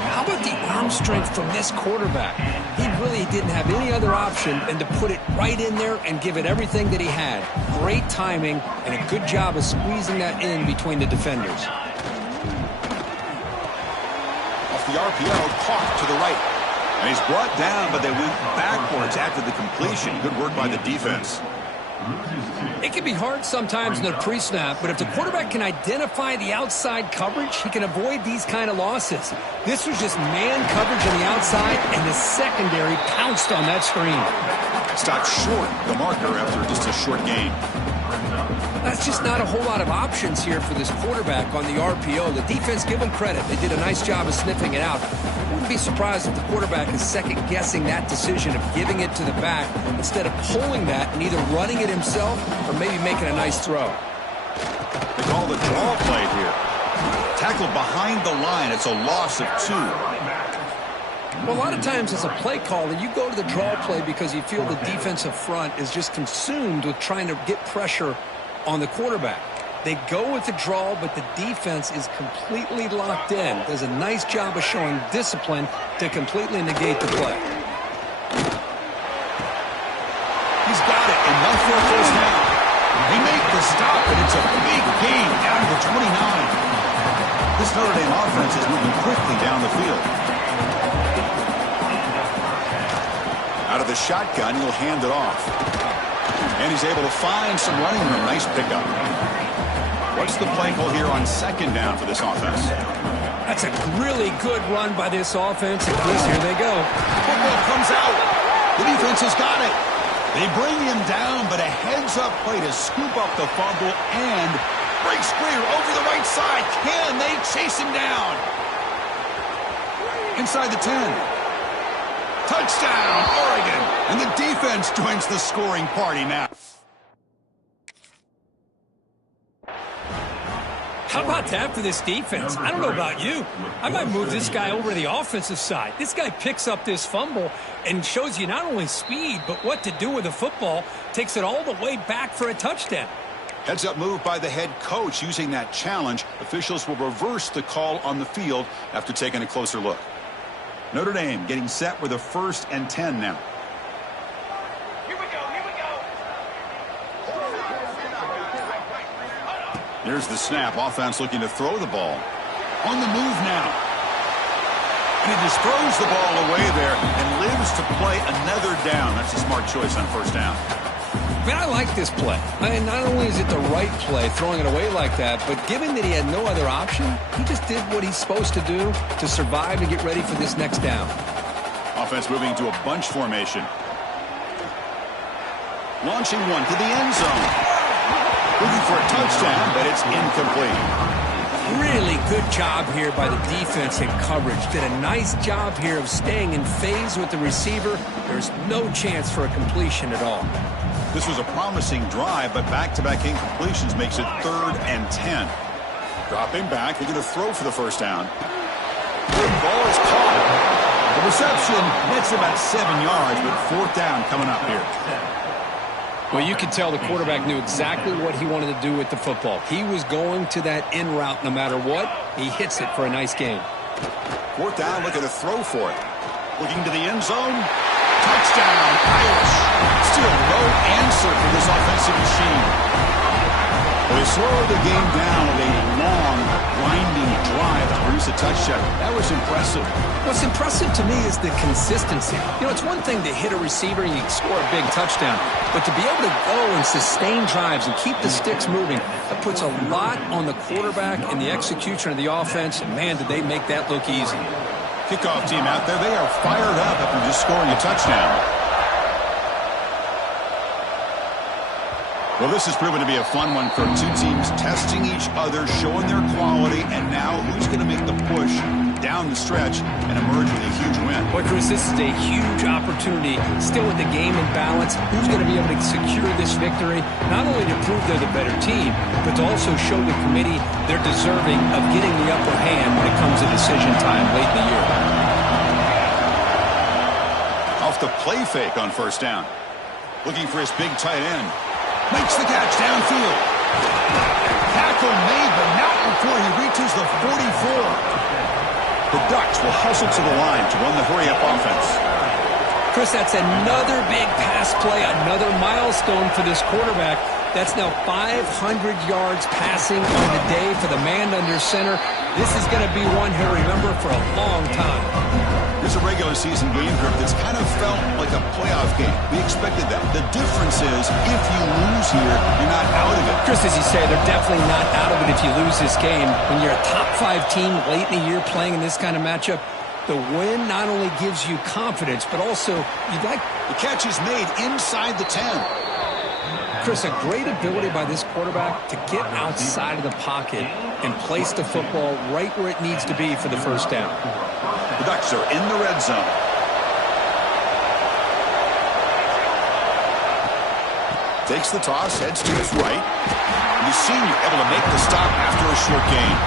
How about the arm strength from this quarterback? He really didn't have any other option than to put it right in there and give it everything that he had. Great timing and a good job of squeezing that in between the defenders. Off the RPO, caught to the right. And he's brought down, but they went backwards after the completion. Good work by the defense. It can be hard sometimes in the pre-snap, but if the quarterback can identify the outside coverage, he can avoid these kind of losses. This was just man coverage on the outside, and the secondary pounced on that screen. Stopped short the marker after just a short gain. That's just not a whole lot of options here for this quarterback on the RPO. The defense, give them credit. They did a nice job of sniffing it out. I wouldn't be surprised if the quarterback is second-guessing that decision of giving it to the back instead of pulling that and either running it himself or maybe making a nice throw. They call the draw play here. Tackled behind the line. It's a loss of 2. Well, a lot of times as a play caller, you go to the draw play because you feel the defensive front is just consumed with trying to get pressure on the quarterback. They go with the draw, but the defense is completely locked in. Does a nice job of showing discipline to completely negate the play. He's got it. Enough for a first down. They make the stop, and it's a big gain down to the 29. This Notre Dame offense is moving quickly down the field. Out of the shotgun, he'll hand it off. And he's able to find some running room. Nice pickup. What's the play call here on second down for this offense? That's a really good run by this offense. And Chris, here they go. Football comes out. The defense has got it. They bring him down, but a heads-up play to scoop up the fumble and breaks clear over the right side. Can they chase him down? Inside the 10. Touchdown, Oregon. And the defense joins the scoring party now. How about that for this defense? I don't know about you. I might move this guy over to the offensive side. This guy picks up this fumble and shows you not only speed, but what to do with the football. Takes it all the way back for a touchdown. Heads-up move by the head coach using that challenge. Officials will reverse the call on the field after taking a closer look. Notre Dame getting set with a 1st and 10 now. Here we go, here we go. Here's the snap. Offense looking to throw the ball. On the move now. And he just throws the ball away there and lives to play another down. That's a smart choice on first down. Man, I like this play. And not only is it the right play, throwing it away like that, but given that he had no other option, he just did what he's supposed to do to survive and get ready for this next down. Offense moving to a bunch formation. Launching one to the end zone. Looking for a touchdown, but it's incomplete. Really good job here by the defense in coverage. Did a nice job here of staying in phase with the receiver. There's no chance for a completion at all. This was a promising drive, but back-to-back incompletions makes it 3rd and 10. Dropping back, they're going to throw for the first down. The ball is caught. The reception nets about 7 yards, but 4th down coming up here. Well, you could tell the quarterback knew exactly what he wanted to do with the football. He was going to that in route no matter what. He hits it for a nice gain. 4th down, looking to throw for it. Looking to the end zone. Touchdown, Irish. Still no answer for this offensive machine. Well, they slowed the game down with a long, winding drive to produce a touchdown. That was impressive. What's impressive to me is the consistency. You know, it's one thing to hit a receiver and you score a big touchdown, but to be able to go and sustain drives and keep the sticks moving, that puts a lot on the quarterback and the execution of the offense. And man, did they make that look easy. Kickoff team out there, they are fired up after just scoring a touchdown. Well, this has proven to be a fun one for two teams testing each other, showing their quality, and now who's going to make the push down the stretch and emerge with a huge win. Boy, Chris, this is a huge opportunity. Still with the game in balance, who's going to be able to secure this victory, not only to prove they're the better team, but to also show the committee they're deserving of getting the upper hand when it comes to decision time late in the year. Off the play fake on first down. Looking for his big tight end. Makes the catch downfield. Tackle made, but not before he reaches the 44. The Ducks will hustle to the line to run the hurry-up offense. Chris, that's another big pass play, another milestone for this quarterback. That's now 500 yards passing on the day for the man under center. This is going to be one he'll remember for a long time. Here's a regular season game group that's kind of felt like a playoff game. We expected that. The difference is if you lose here, you're not out of it. Chris, as you say, they're definitely not out of it if you lose this game. When you're a top-5 team late in the year playing in this kind of matchup, the win not only gives you confidence, but also you'd like... The catch is made inside the 10. Chris, a great ability by this quarterback to get outside of the pocket and place the football right where it needs to be for the first down. The Ducks are in the red zone. Takes the toss, heads to his right. The senior able to make the stop after a short gain.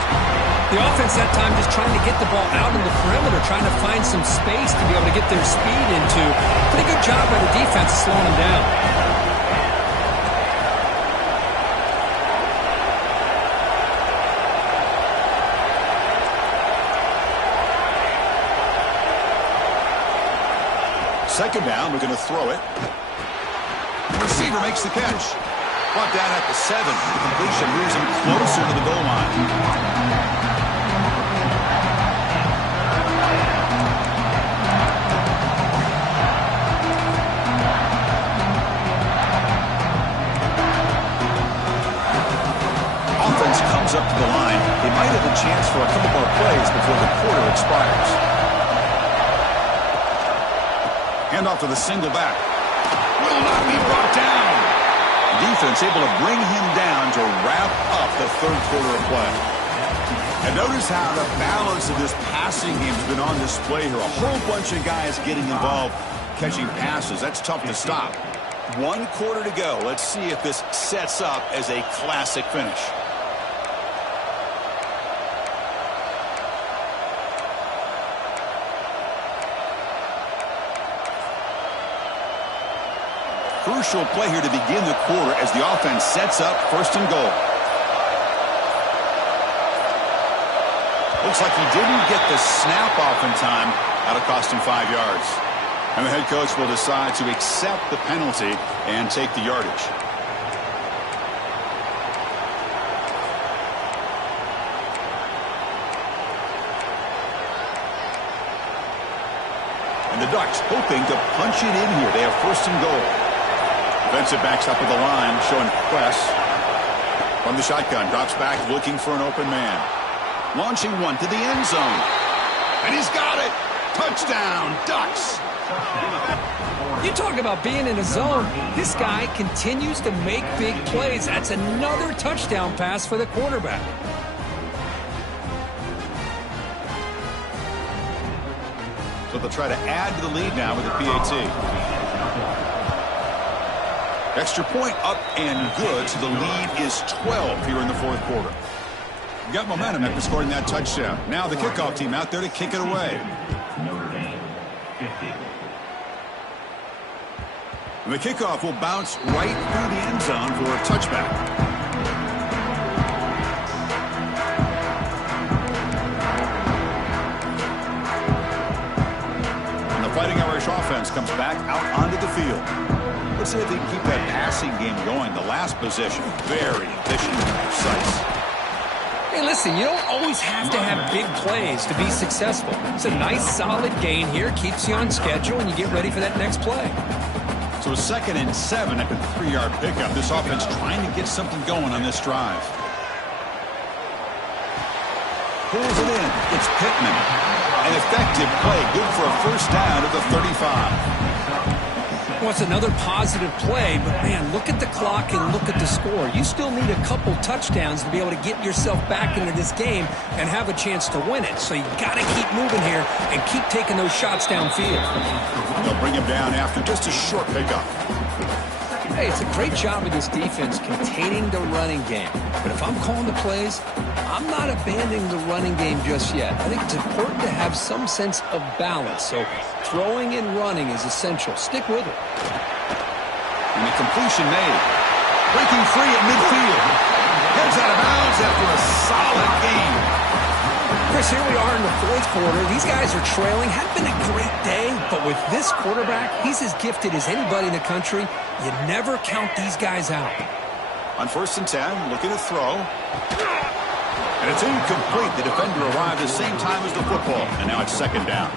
The offense that time just trying to get the ball out in the perimeter, trying to find some space to be able to get their speed into. Pretty good job by the defense slowing them down. Second down, we're going to throw it. The receiver makes the catch. Brought down at the 7. The completion moves him closer to the goal line. Offense comes up to the line. They might have a chance for a couple more plays before the quarter expires. Handoff to the single back. Will not be brought down. Defense able to bring him down to wrap up the third quarter of play. And notice how the balance of this passing game has been on display here. A whole bunch of guys getting involved catching passes. That's tough to stop. 1 quarter to go. Let's see if this sets up as a classic finish. Crucial play here to begin the quarter as the offense sets up first and goal. Looks like he didn't get the snap off in time. That'll cost him 5 yards. And the head coach will decide to accept the penalty and take the yardage. And the Ducks hoping to punch it in here. They have first and goal. Defensive backs up at the line, showing press. From the shotgun, drops back, looking for an open man. Launching one to the end zone. And he's got it! Touchdown, Ducks! You talk about being in a zone. This guy continues to make big plays. That's another touchdown pass for the quarterback. So they'll try to add to the lead now with the PAT. Extra point up and good, so the lead is 12 here in the fourth quarter. We got momentum after scoring that touchdown. Now the kickoff team out there to kick it away. Notre Dame, 50. And the kickoff will bounce right through the end zone for a touchback. And the Fighting Irish offense offense comes back out onto the field. Let's see if they can keep that passing game going. The last possession, very efficient and precise. Hey, listen, you don't always have to have big plays to be successful. It's a nice, solid gain here. Keeps you on schedule, and you get ready for that next play. So a 2nd and 7 after the 3-yard pickup. This offense trying to get something going on this drive. Pulls it in. It's Pittman. An effective play. Good for a first down at the 35. Well, it's another positive play, but, man, look at the clock and look at the score. You still need a couple touchdowns to be able to get yourself back into this game and have a chance to win it. So you got to keep moving here and keep taking those shots downfield. They'll bring him down after just a short pickup. Hey, it's a great job of this defense containing the running game. But if I'm calling the plays, I'm not abandoning the running game just yet. I think it's important to have some sense of balance. So throwing and running is essential. Stick with it. And the completion made. Breaking free at midfield. Heads out of bounds after a solid game. Chris, here we are in the 4th quarter. These guys are trailing. Hadn't been a great day, but with this quarterback, he's as gifted as anybody in the country. You never count these guys out. On 1st and 10, looking to throw. And it's incomplete. The defender arrived at the same time as the football. And now it's 2nd down.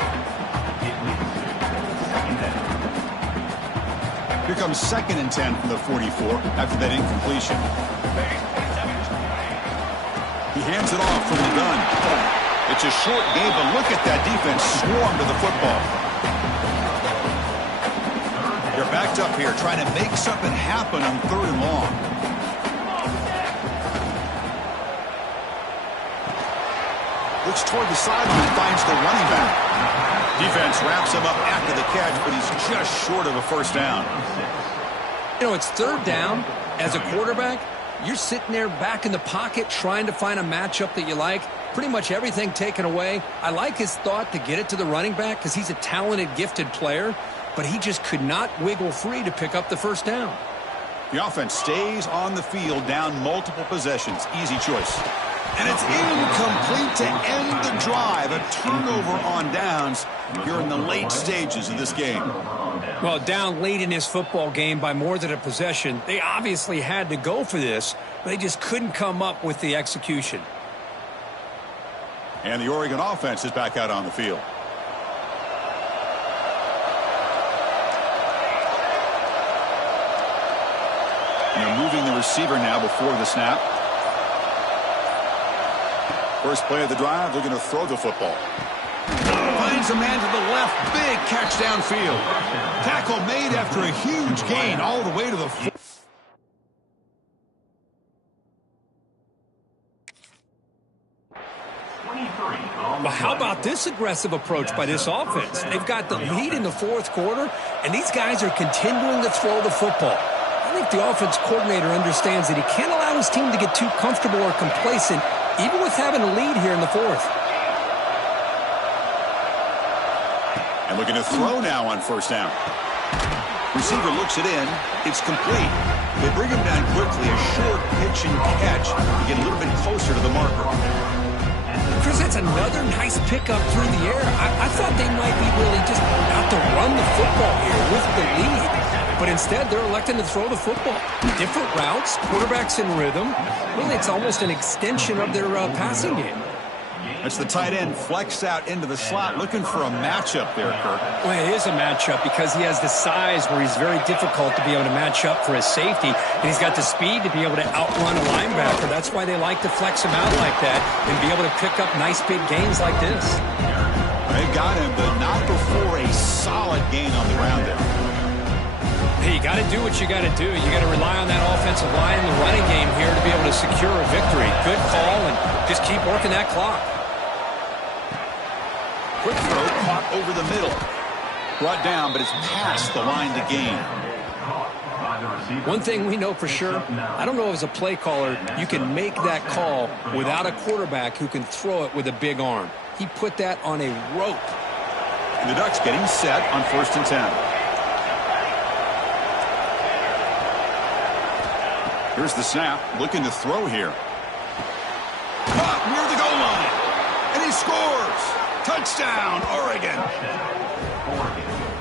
Here comes 2nd and 10 from the 44 after that incompletion. He hands it off from the gun. It's a short game, but look at that defense swarm to the football. They're backed up here trying to make something happen on 3rd and long. Looks toward the sideline, finds the running back. Defense wraps him up after the catch, but he's just short of a first down. You know, it's 3rd down. As a quarterback, you're sitting there back in the pocket trying to find a matchup that you like. Pretty much everything taken away. I like his thought to get it to the running back because he's a talented, gifted player, but he just could not wiggle free to pick up the first down. The offense stays on the field down multiple possessions. Easy choice. And it's incomplete to end the drive. A turnover on downs here in the late stages of this game. Well, down late in this football game by more than a possession, they obviously had to go for this, but they just couldn't come up with the execution. And the Oregon offense is back out on the field. And they're moving the receiver now before the snap. First play of the drive, they're going to throw the football. Finds a man to the left, big catch downfield. Tackle made after a huge gain all the way to the foot. Well, how about this aggressive approach by this offense? They've got the lead in the 4th quarter, and these guys are continuing to throw the football. I think the offense coordinator understands that he can't allow his team to get too comfortable or complacent, even with having a lead here in the 4th. And looking to throw now on first down. Receiver looks it in. It's complete. They bring him down quickly. A short pitch and catch to get a little bit closer to the marker. Chris, that's another nice pickup through the air. I thought they might be really just out to run the football here with the lead. But instead, they're electing to throw the football. Different routes, quarterbacks in rhythm. Really, it's almost an extension of their passing game. That's the tight end flexed out into the slot, looking for a matchup there, Kirk. Well, it is a matchup because he has the size where he's very difficult to be able to match up for his safety, and he's got the speed to be able to outrun a linebacker. That's why they like to flex him out like that and be able to pick up nice big gains like this. They got him, but not before a solid gain on the ground there. Hey, you got to do what you got to do. You got to rely on that offensive line and the running game here to be able to secure a victory. Good call, and just keep working that clock. Quick throw caught over the middle. Brought down, but it's past the line to gain. One thing we know for sure, I don't know as a play caller, you can make that call without a quarterback who can throw it with a big arm. He put that on a rope. And the Ducks getting set on 1st and 10. Here's the snap, looking to throw here. Caught near the goal line. And he scores. Touchdown, Oregon.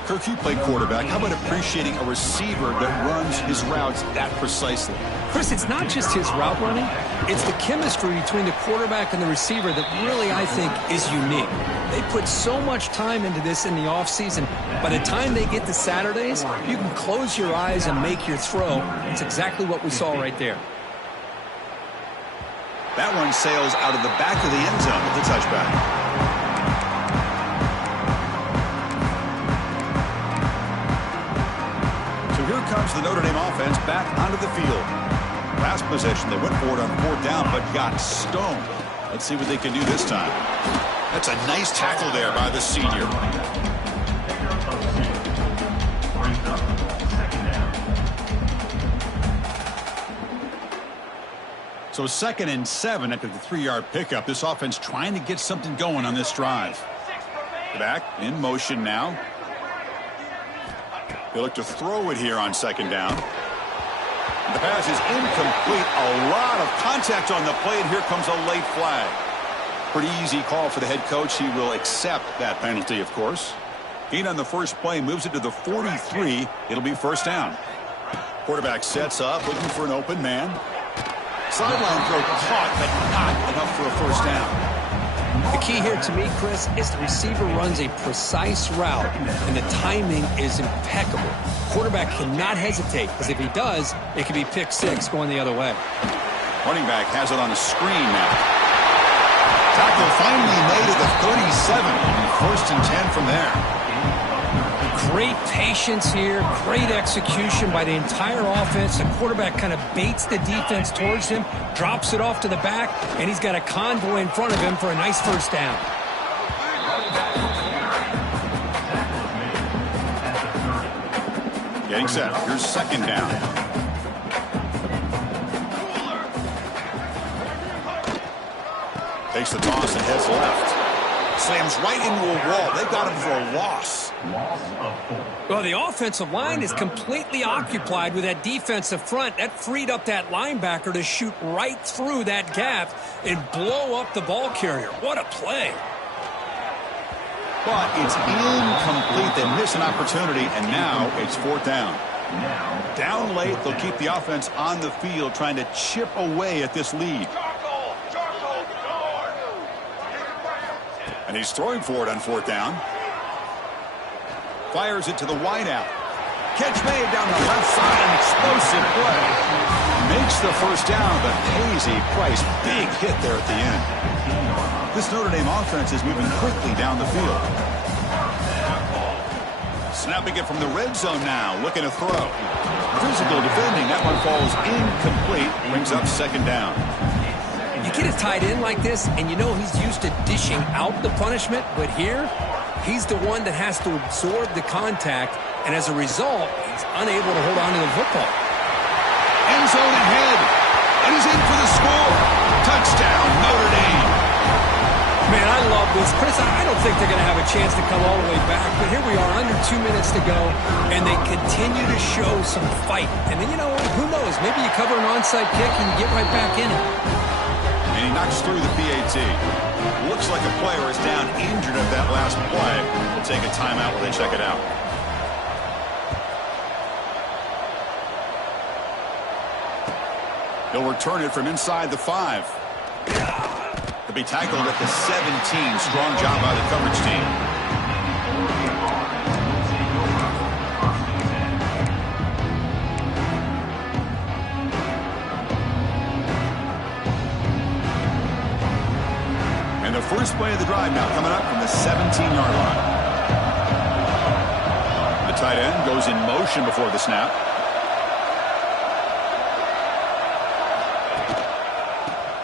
Kirk, you play quarterback. How about appreciating a receiver that runs his routes that precisely? Chris, it's not just his route running. It's the chemistry between the quarterback and the receiver that really, I think, is unique. They put so much time into this in the offseason. By the time they get to Saturdays, you can close your eyes and make your throw. It's exactly what we saw right there. That one sails out of the back of the end zone with the touchback. Comes the Notre Dame offense back onto the field. Last possession, they went for it on 4th down, but got stoned. Let's see what they can do this time. That's a nice tackle there by the senior. So 2nd and 7 after the 3-yard pickup. This offense trying to get something going on this drive. Back in motion now. They look to throw it here on 2nd down. The pass is incomplete. A lot of contact on the play, and here comes a late flag. Pretty easy call for the head coach. He will accept that penalty, of course. Gain on the first play, moves it to the 43. It'll be 1st down. Quarterback sets up, looking for an open man. Sideline throw caught, but not enough for a 1st down. The key here to me, Chris, is the receiver runs a precise route, and the timing is impeccable. Quarterback cannot hesitate, because if he does, it could be pick 6 going the other way. Running back has it on a screen now. Tackle finally made at the 37. 1st and 10 from there. Great patience here, great execution by the entire offense. The quarterback kind of baits the defense towards him, drops it off to the back, and he's got a convoy in front of him for a nice 1st down. Getting set. Here's 2nd down. Takes the toss and heads left. Slams right into a wall. They've got him for a loss. Well, the offensive line is completely occupied with that defensive front. That freed up that linebacker to shoot right through that gap and blow up the ball carrier. What a play. But it's incomplete. They miss an opportunity, and now it's 4th down. Down late, they'll keep the offense on the field trying to chip away at this lead. And he's throwing for it on 4th down. Fires it to the wideout. Catch made down the left side. An explosive play. Makes the 1st down, but pays a price. Big hit there at the end. This Notre Dame offense is moving quickly down the field. Snapping it from the red zone now. Looking to throw. Physical defending. That one falls incomplete. Brings up 2nd down. You get a tight end like this, and you know he's used to dishing out the punishment, but here, he's the one that has to absorb the contact, and as a result, he's unable to hold on to the football. End zone ahead, and he's in for the score. Touchdown, Notre Dame. Man, I love this. Chris, I don't think they're going to have a chance to come all the way back, but here we are, under 2 minutes to go, and they continue to show some fight. And then, you know, who knows? Maybe you cover an onside kick and you get right back in it. And he knocks through the PAT. Looks like a player is down injured at that last play. We'll take a timeout while they check it out. He'll return it from inside the 5. He'll be tackled at the 17. Strong job by the coverage team. The first play of the drive now coming up from the 17-yard line. The tight end goes in motion before the snap.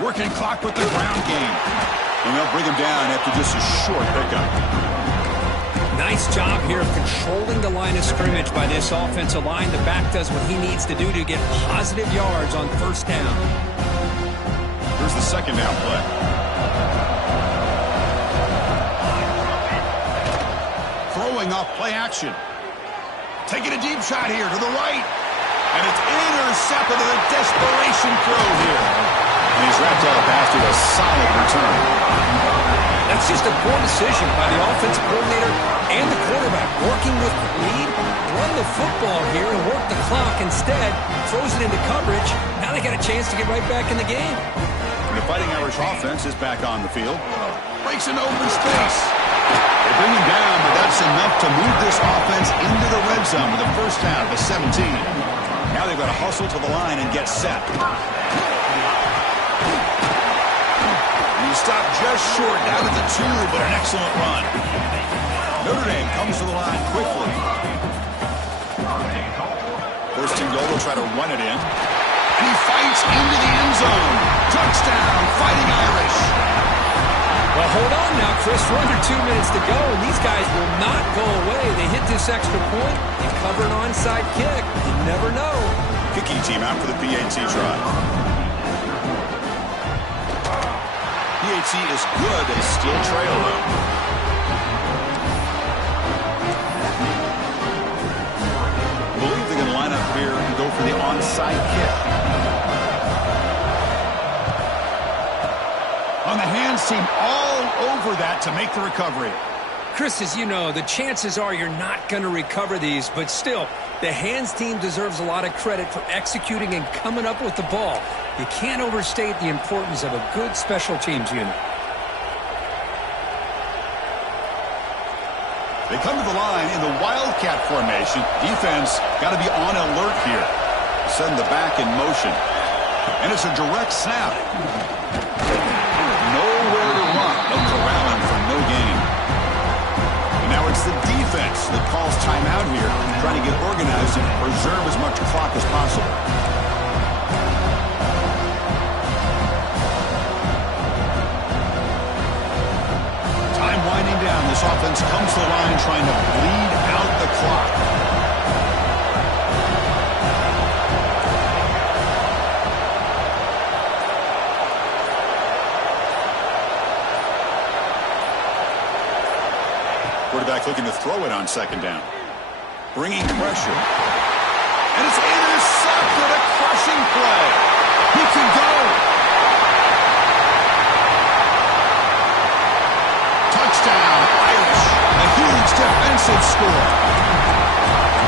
Working clock with the ground game. And they'll bring him down after just a short pickup. Nice job here of controlling the line of scrimmage by this offensive line. The back does what he needs to do to get positive yards on 1st down. Here's the 2nd down play. Throwing off play action. Taking a deep shot here to the right. And it's intercepted in a desperation throw here. And he's wrapped up after a solid return. That's just a poor decision by the offensive coordinator and the quarterback. Working with the lead, run the football here and work the clock. Instead, throws it into coverage. Now they got a chance to get right back in the game. And the Fighting Irish offense is back on the field. Breaks into open space. They bring him down, but that's enough to move this offense into the red zone with a first down to 17. Now they've got to hustle to the line and get set. He stopped just short, down at the 2, but an excellent run. Notre Dame comes to the line quickly. First and goal, they'll try to run it in. And he fights into the end zone. Touchdown, Fighting Irish. Well, hold on now, Chris. We're under 2 minutes to go, and these guys will not go away. They hit this extra point and cover an onside kick. You never know. Kicking team out for the PAT try. PAT is good. They still trail, though. I believe they're going to line up here and go for the onside kick. On the hands team all over that to make the recovery. Chris, as you know, the chances are you're not going to recover these, but still, the hands team deserves a lot of credit for executing and coming up with the ball. You can't overstate the importance of a good special teams unit. They come to the line in the Wildcat formation. Defense got to be on alert here. Send the back in motion. And it's a direct snap. Nowhere to run. They'll corral him for no gain. And now it's the defense that calls timeout here, trying to get organized and preserve as much clock as possible. Time winding down. This offense comes to the line trying to bleed out the clock. Quarterback looking to throw it on second down. Bringing pressure. And it's intercepted. A crushing play. He can go. Touchdown, Irish. A huge defensive score.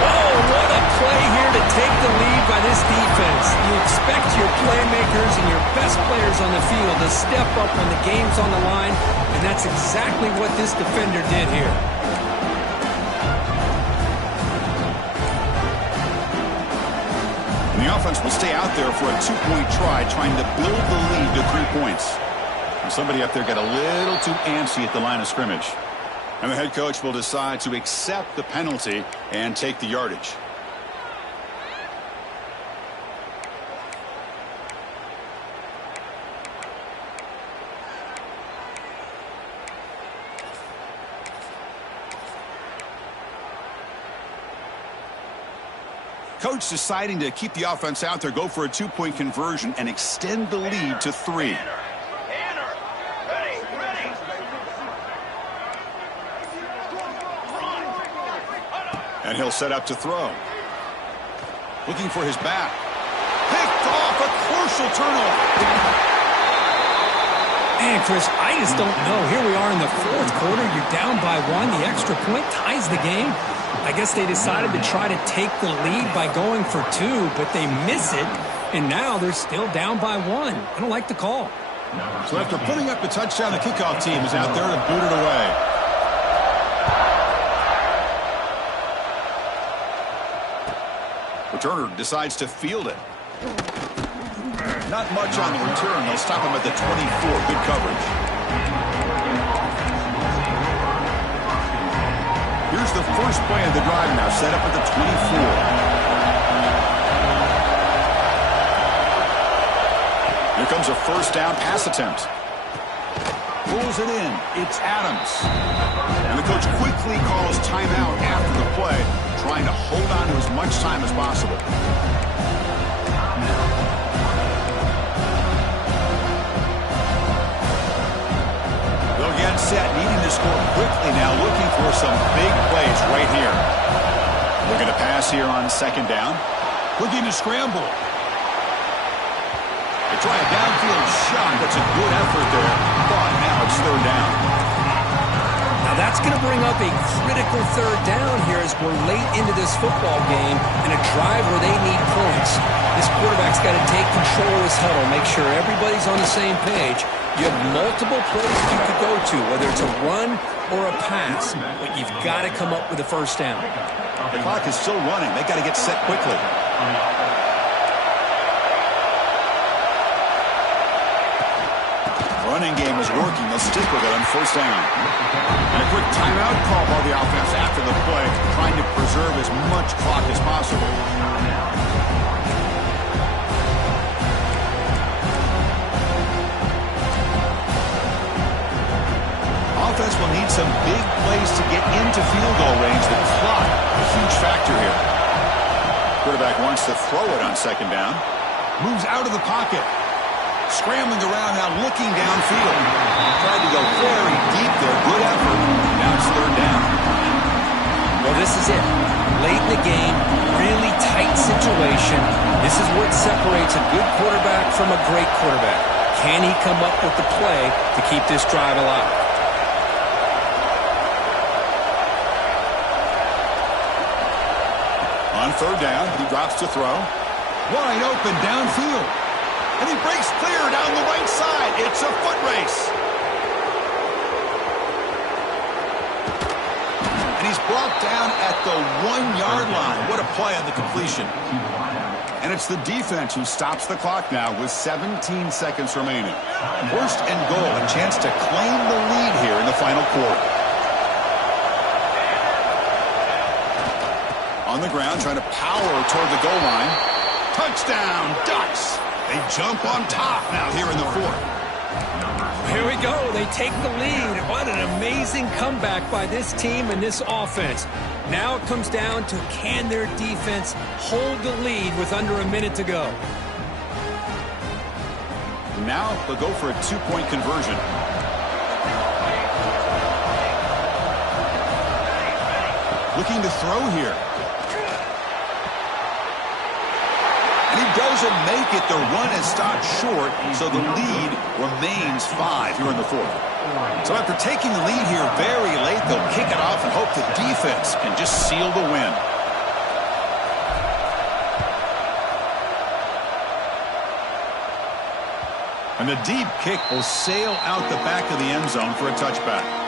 Oh, what a play here to take the lead by this defense. You expect your playmakers and your best players on the field to step up when the game's on the line, and that's exactly what this defender did here. And the offense will stay out there for a 2-point try, trying to build the lead to 3 points. And somebody up there got a little too antsy at the line of scrimmage. And the head coach will decide to accept the penalty and take the yardage. Coach deciding to keep the offense out there, go for a 2-point conversion, and extend the lead to 3. And he'll set up to throw. Looking for his back. Picked off, a crucial turnover. Man, Chris, I just don't know. Here we are in the fourth quarter. You're down by 1. The extra point ties the game. I guess they decided to try to take the lead by going for 2, but they miss it, and now they're still down by 1. I don't like the call. So after putting up the touchdown, the kickoff team is out there to boot it away. Returner decides to field it. Not much on the return. They'll stop him at the 24. Good coverage. Here's the first play of the drive now, set up at the 24. Here comes a first down pass attempt. Pulls it in. It's Adams. And the coach quickly calls timeout after the play, trying to hold on to as much time as possible. They'll get set, needing to score quickly now, looking for some big plays right here. Looking to pass here on second down. Looking to scramble. They try a downfield shot. That's a good effort there, but now it's third down. Now that's going to bring up a critical third down here as we're late into this football game and a drive where they need points. This quarterback's got to take control of his huddle, make sure everybody's on the same page. You have multiple plays you could go to, whether it's a run or a pass, but you've got to come up with a first down. The clock is still running. They got to get set quickly. Running game is working. They'll stick with it on first down. And a quick timeout call by the offense after the play, trying to preserve as much clock as possible. Offense will need some big plays to get into field goal range. The clock, a huge factor here. Quarterback wants to throw it on second down. Moves out of the pocket. Scrambling around now, looking downfield. Tried to go very deep there. Good effort. Now it's third down. Well, this is it. Late in the game, really tight situation. This is what separates a good quarterback from a great quarterback. Can he come up with the play to keep this drive alive? On third down, he drops to throw. Wide open downfield. And he breaks clear down the right side. It's a foot race. And he's brought down at the 1-yard line. What a play on the completion. And it's the defense who stops the clock now with 17 seconds remaining. First and goal, a chance to claim the lead here in the final quarter. On the ground, trying to power toward the goal line. Touchdown, Ducks. They jump on top now here in the fourth. Here we go. They take the lead. What an amazing comeback by this team and this offense. Now it comes down to, can their defense hold the lead with under a minute to go? Now they'll go for a two-point conversion. Looking to throw here. He doesn't make it. The run is stopped short, so the lead remains 5 here in the fourth. So after taking the lead here very late, they'll kick it off and hope the defense can just seal the win. And the deep kick will sail out the back of the end zone for a touchback.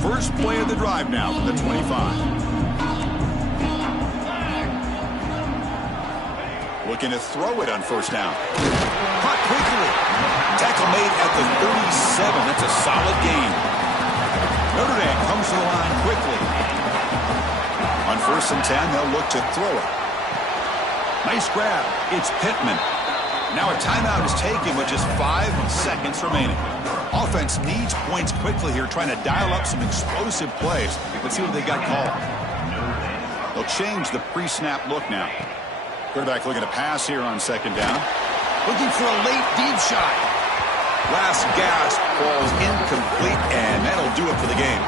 First play of the drive now from the 25. Looking to throw it on first down. Caught quickly. Tackle made at the 37. That's a solid gain. Notre Dame comes to the line quickly. On first and 10, they'll look to throw it. Nice grab. It's Pittman. Now a timeout is taken with just 5 seconds remaining. Offense needs points quickly here, trying to dial up some explosive plays. Let's see what they got called. They'll change the pre-snap look now. Quarterback looking to pass here on second down. Looking for a late deep shot. Last gasp falls incomplete, and that'll do it for the game.